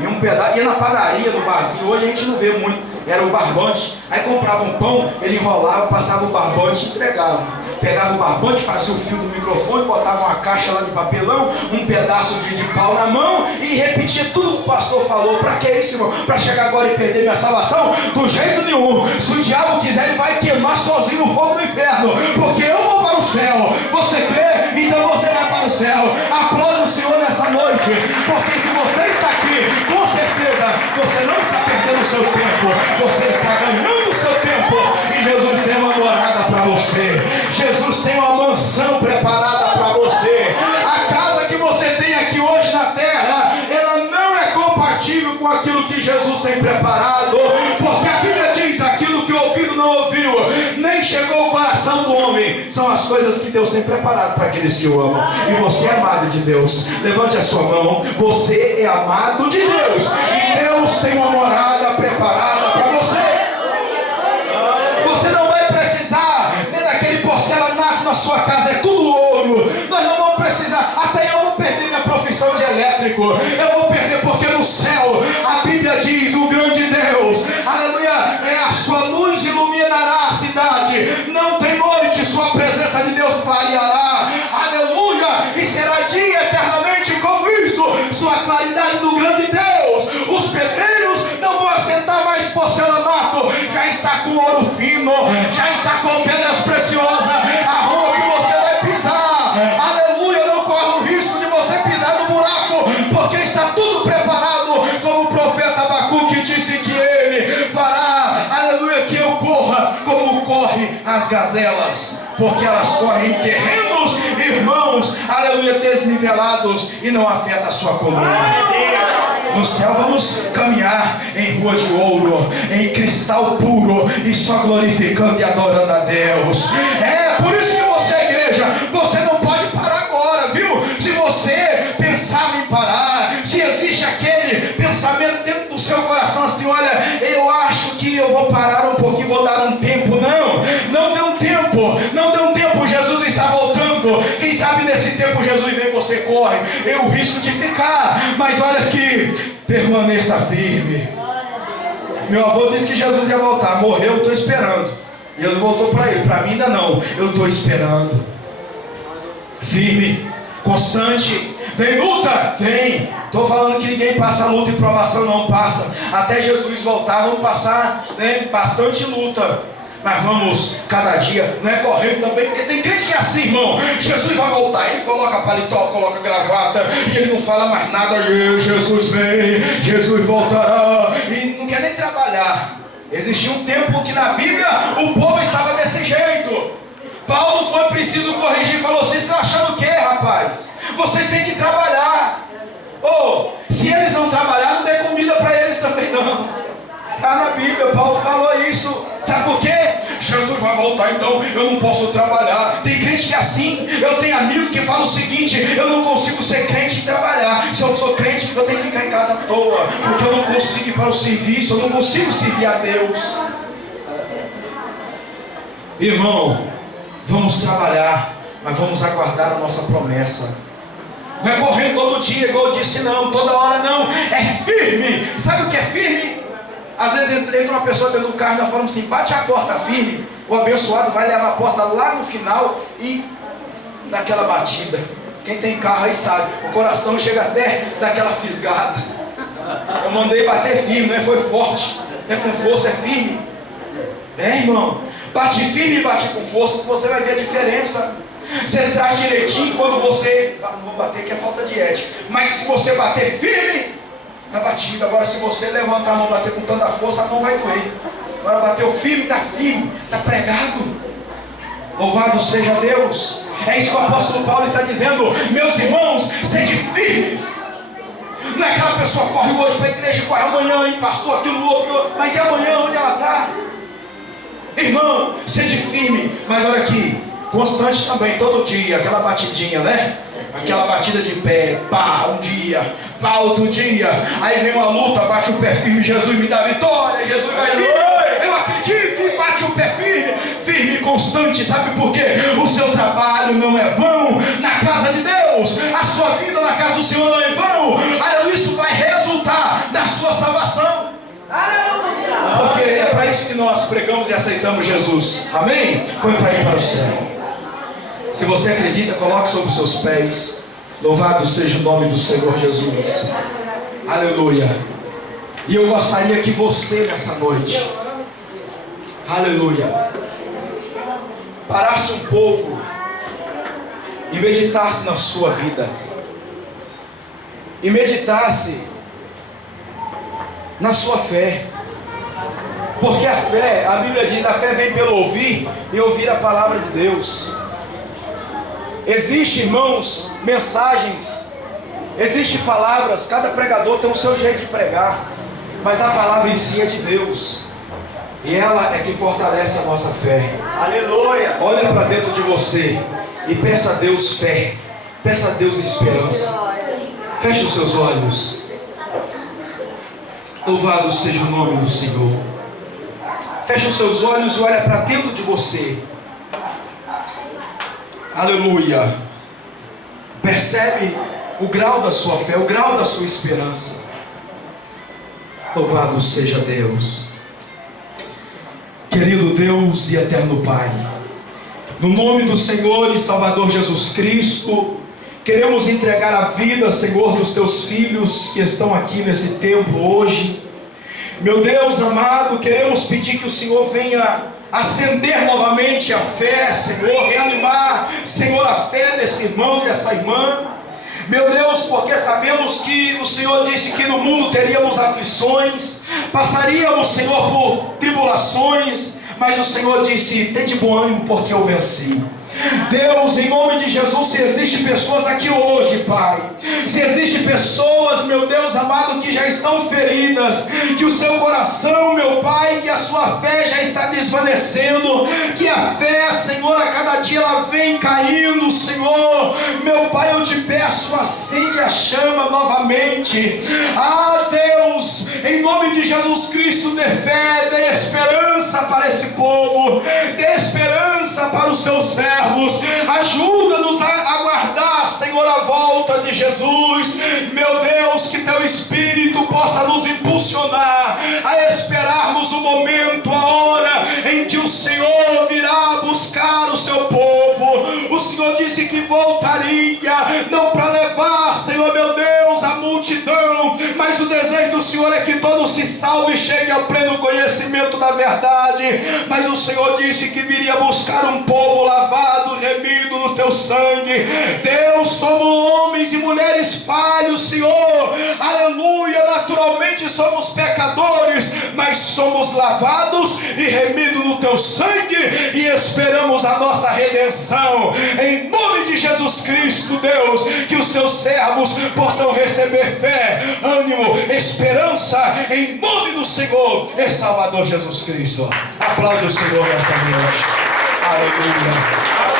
e um pedaço, ia na padaria, no barzinho. Hoje a gente não vê muito, era o barbante. Aí comprava um pão, ele enrolava, passava o barbante e entregava. Pegava o barbante, fazia o fio do microfone, botava uma caixa lá de papelão, um pedaço de pau na mão e repetia tudo que o pastor falou. Pra que isso, irmão? Pra chegar agora e perder minha salvação? Do jeito nenhum. Se o diabo quiser, ele vai queimar sozinho no fogo do inferno, porque eu vou para o céu. Você crê? Então você vai para o céu. Aplaude o Senhor nessa noite, porque se você está aqui, com certeza você não está perdendo o seu tempo, você está ganhando o seu tempo. E Jesus tem uma morada para você, Jesus tem uma mansão preparada para você. A casa que você tem aqui hoje na terra, ela não é compatível com aquilo que Jesus tem preparado, porque a Bíblia diz: aquilo que o ouvido não ouviu, nem chegou ao coração do homem, são as coisas que Deus tem preparado para aqueles que o amam. E você é amado de Deus. Levante a sua mão. Você é amado de Deus, e Deus tem uma morada preparada para você. Você não vai precisar nem daquele porcelanato na sua casa, é tudo ouro. Nós não vamos precisar. Até eu vou perder minha profissão de elétrico, eu vou perder, porque no céu a Bíblia diz: o grande Deus, aleluia, a sua luz iluminará a cidade, não tem noite, sua presença de Deus clareará, aleluia, e será dia eternamente como isso, sua claridade do grande Deus. Os pedreiros não vão assentar mais porcelanato, já está com ouro fino, já está com pedras preciosas. A rua que você vai pisar, aleluia, não corre o risco de você pisar no buraco, porque está tudo preparado, como o profeta Abacuque disse que ele fará porque elas correm em terrenos, irmãos, aleluia, desnivelados, e não afeta a sua coluna. No céu vamos caminhar em rua de ouro, em cristal puro, e só glorificando e adorando a Deus. É por isso que você, igreja, você não pode parar agora, viu? Se você pensava em parar, se existe aquele pensamento dentro do seu coração assim, olha, eu acho que eu vou parar um pouquinho, vou dar um tempo. Não deu tempo, Jesus está voltando. Quem sabe nesse tempo Jesus vem, você corre, eu risco de ficar, mas olha aqui, permaneça firme. Meu avô disse que Jesus ia voltar, morreu, eu estou esperando, e ele voltou para ele, para mim ainda não, eu estou esperando. Firme, constante. Vem luta, vem. Estou falando que ninguém passa luta e provação, não passa. Até Jesus voltar, vamos passar, né, bastante luta. Mas vamos cada dia, não é correndo também, porque tem crente que é assim, irmão. Jesus vai voltar, ele coloca paletó, coloca gravata, e ele não fala mais nada. Jesus vem, Jesus voltará, e não quer nem trabalhar. Existia um tempo que na Bíblia o povo estava desse jeito. Paulo foi preciso corrigir e falou: vocês estão achando o quê, rapaz? Vocês têm que trabalhar. Se eles não trabalhar, não dê comida para eles também não. Está na Bíblia, Paulo falou isso. Sabe por quê? Jesus vai voltar, então eu não posso trabalhar. Tem crente que é assim. Eu tenho amigo que fala o seguinte: eu não consigo ser crente e trabalhar. Se eu sou crente, eu tenho que ficar em casa à toa, porque eu não consigo ir para o serviço, eu não consigo servir a Deus. Irmão, vamos trabalhar, mas vamos aguardar a nossa promessa. Não é correndo todo dia, igual eu disse, não, toda hora não. É firme. Sabe o que é firme? Às vezes entra uma pessoa dentro do carro e nós falamos assim: bate a porta firme. O abençoado vai levar a porta lá no final e dá aquela batida. Quem tem carro aí sabe, o coração chega até daquela fisgada. Eu mandei bater firme, não é? Foi forte, é com força, é firme. É, irmão, bate firme e bate com força, que você vai ver a diferença. Você traz direitinho quando você... não vou bater que é falta de ética, mas se você bater firme, está batido. Agora se você levantar a mão e bater com tanta força, a mão vai doer. Agora bateu firme, está pregado. Louvado seja Deus. É isso que o apóstolo Paulo está dizendo: meus irmãos, sede firmes. Não é aquela pessoa corre hoje para a igreja, corre amanhã, hein, pastor, aquilo outro, mas é amanhã onde ela está. Irmão, sede firme. Mas olha aqui, constante também, todo dia, aquela batidinha, né? Aquela batida de pé, pá, um dia, pá, outro dia. Aí vem uma luta, bate o pé firme, Jesus me dá vitória, Jesus vai vir. Eu acredito, e bate o pé firme, firme e constante. Sabe por quê? O seu trabalho não é vão na casa de Deus, a sua vida na casa do Senhor não é vão. Isso vai resultar na sua salvação. Porque é para isso que nós pregamos e aceitamos Jesus. Amém? Foi para ir para o céu. Se você acredita, coloque sobre os seus pés. Louvado seja o nome do Senhor Jesus. Aleluia. E eu gostaria que você nessa noite, aleluia, parasse um pouco e meditasse na sua vida. E meditasse na sua fé. Porque a fé, a Bíblia diz, a fé vem pelo ouvir e ouvir a palavra de Deus. Existe, irmãos, mensagens, existe palavras, cada pregador tem o seu jeito de pregar, mas a palavra em si é de Deus, e ela é que fortalece a nossa fé. Aleluia! Olha para dentro de você e peça a Deus fé, peça a Deus esperança. Feche os seus olhos. Louvado seja o nome do Senhor. Feche os seus olhos e olha para dentro de você. Aleluia. Percebe o grau da sua fé, o grau da sua esperança. Louvado seja Deus. Querido Deus e eterno Pai, no nome do Senhor e Salvador Jesus Cristo, queremos entregar a vida, Senhor, dos teus filhos que estão aqui nesse tempo hoje. Meu Deus amado, queremos pedir que o Senhor venha acender novamente a fé, Senhor, reanimar, Senhor, a fé desse irmão, dessa irmã. Meu Deus, porque sabemos que o Senhor disse que no mundo teríamos aflições, passaríamos, Senhor, por tribulações, mas o Senhor disse: tem de bom ânimo, porque eu venci. Deus, em nome de Jesus, se existem pessoas aqui hoje, Pai, se existem pessoas, meu Deus amado, que já estão feridas, que o seu coração, meu Pai, que a sua fé já está desvanecendo, que a fé, Senhor, a cada dia ela vem caindo, Senhor, meu Pai, eu te peço, acende a chama novamente. Ah, Deus, em nome de Jesus Cristo, dê fé, dê esperança para esse povo, dê esperança para os teus servos. Ajuda-nos a aguardar, Senhor, a volta de Jesus. Meu Deus, que teu Espírito possa nos impulsionar a esperarmos o momento, a hora em que o Senhor virá buscar o seu povo. O Senhor disse que voltaria, não para levar, Senhor, meu Deus, a multidão, mas o desejo do Senhor é que todos se salvem e cheguem ao pleno conhecimento da verdade. Mas o Senhor disse que viria buscar um povo lavado, remido no teu sangue. Deus, somos homens e mulheres falhos, Senhor, aleluia, naturalmente somos pecadores, mas somos lavados e remidos no teu sangue e esperamos a nossa redenção, em nome de Jesus Cristo. Deus, que os teus servos possam receber fé, ânimo, esperança, em nome do Senhor e Salvador Jesus Cristo. Aplaude o Senhor nesta noite. Aleluia.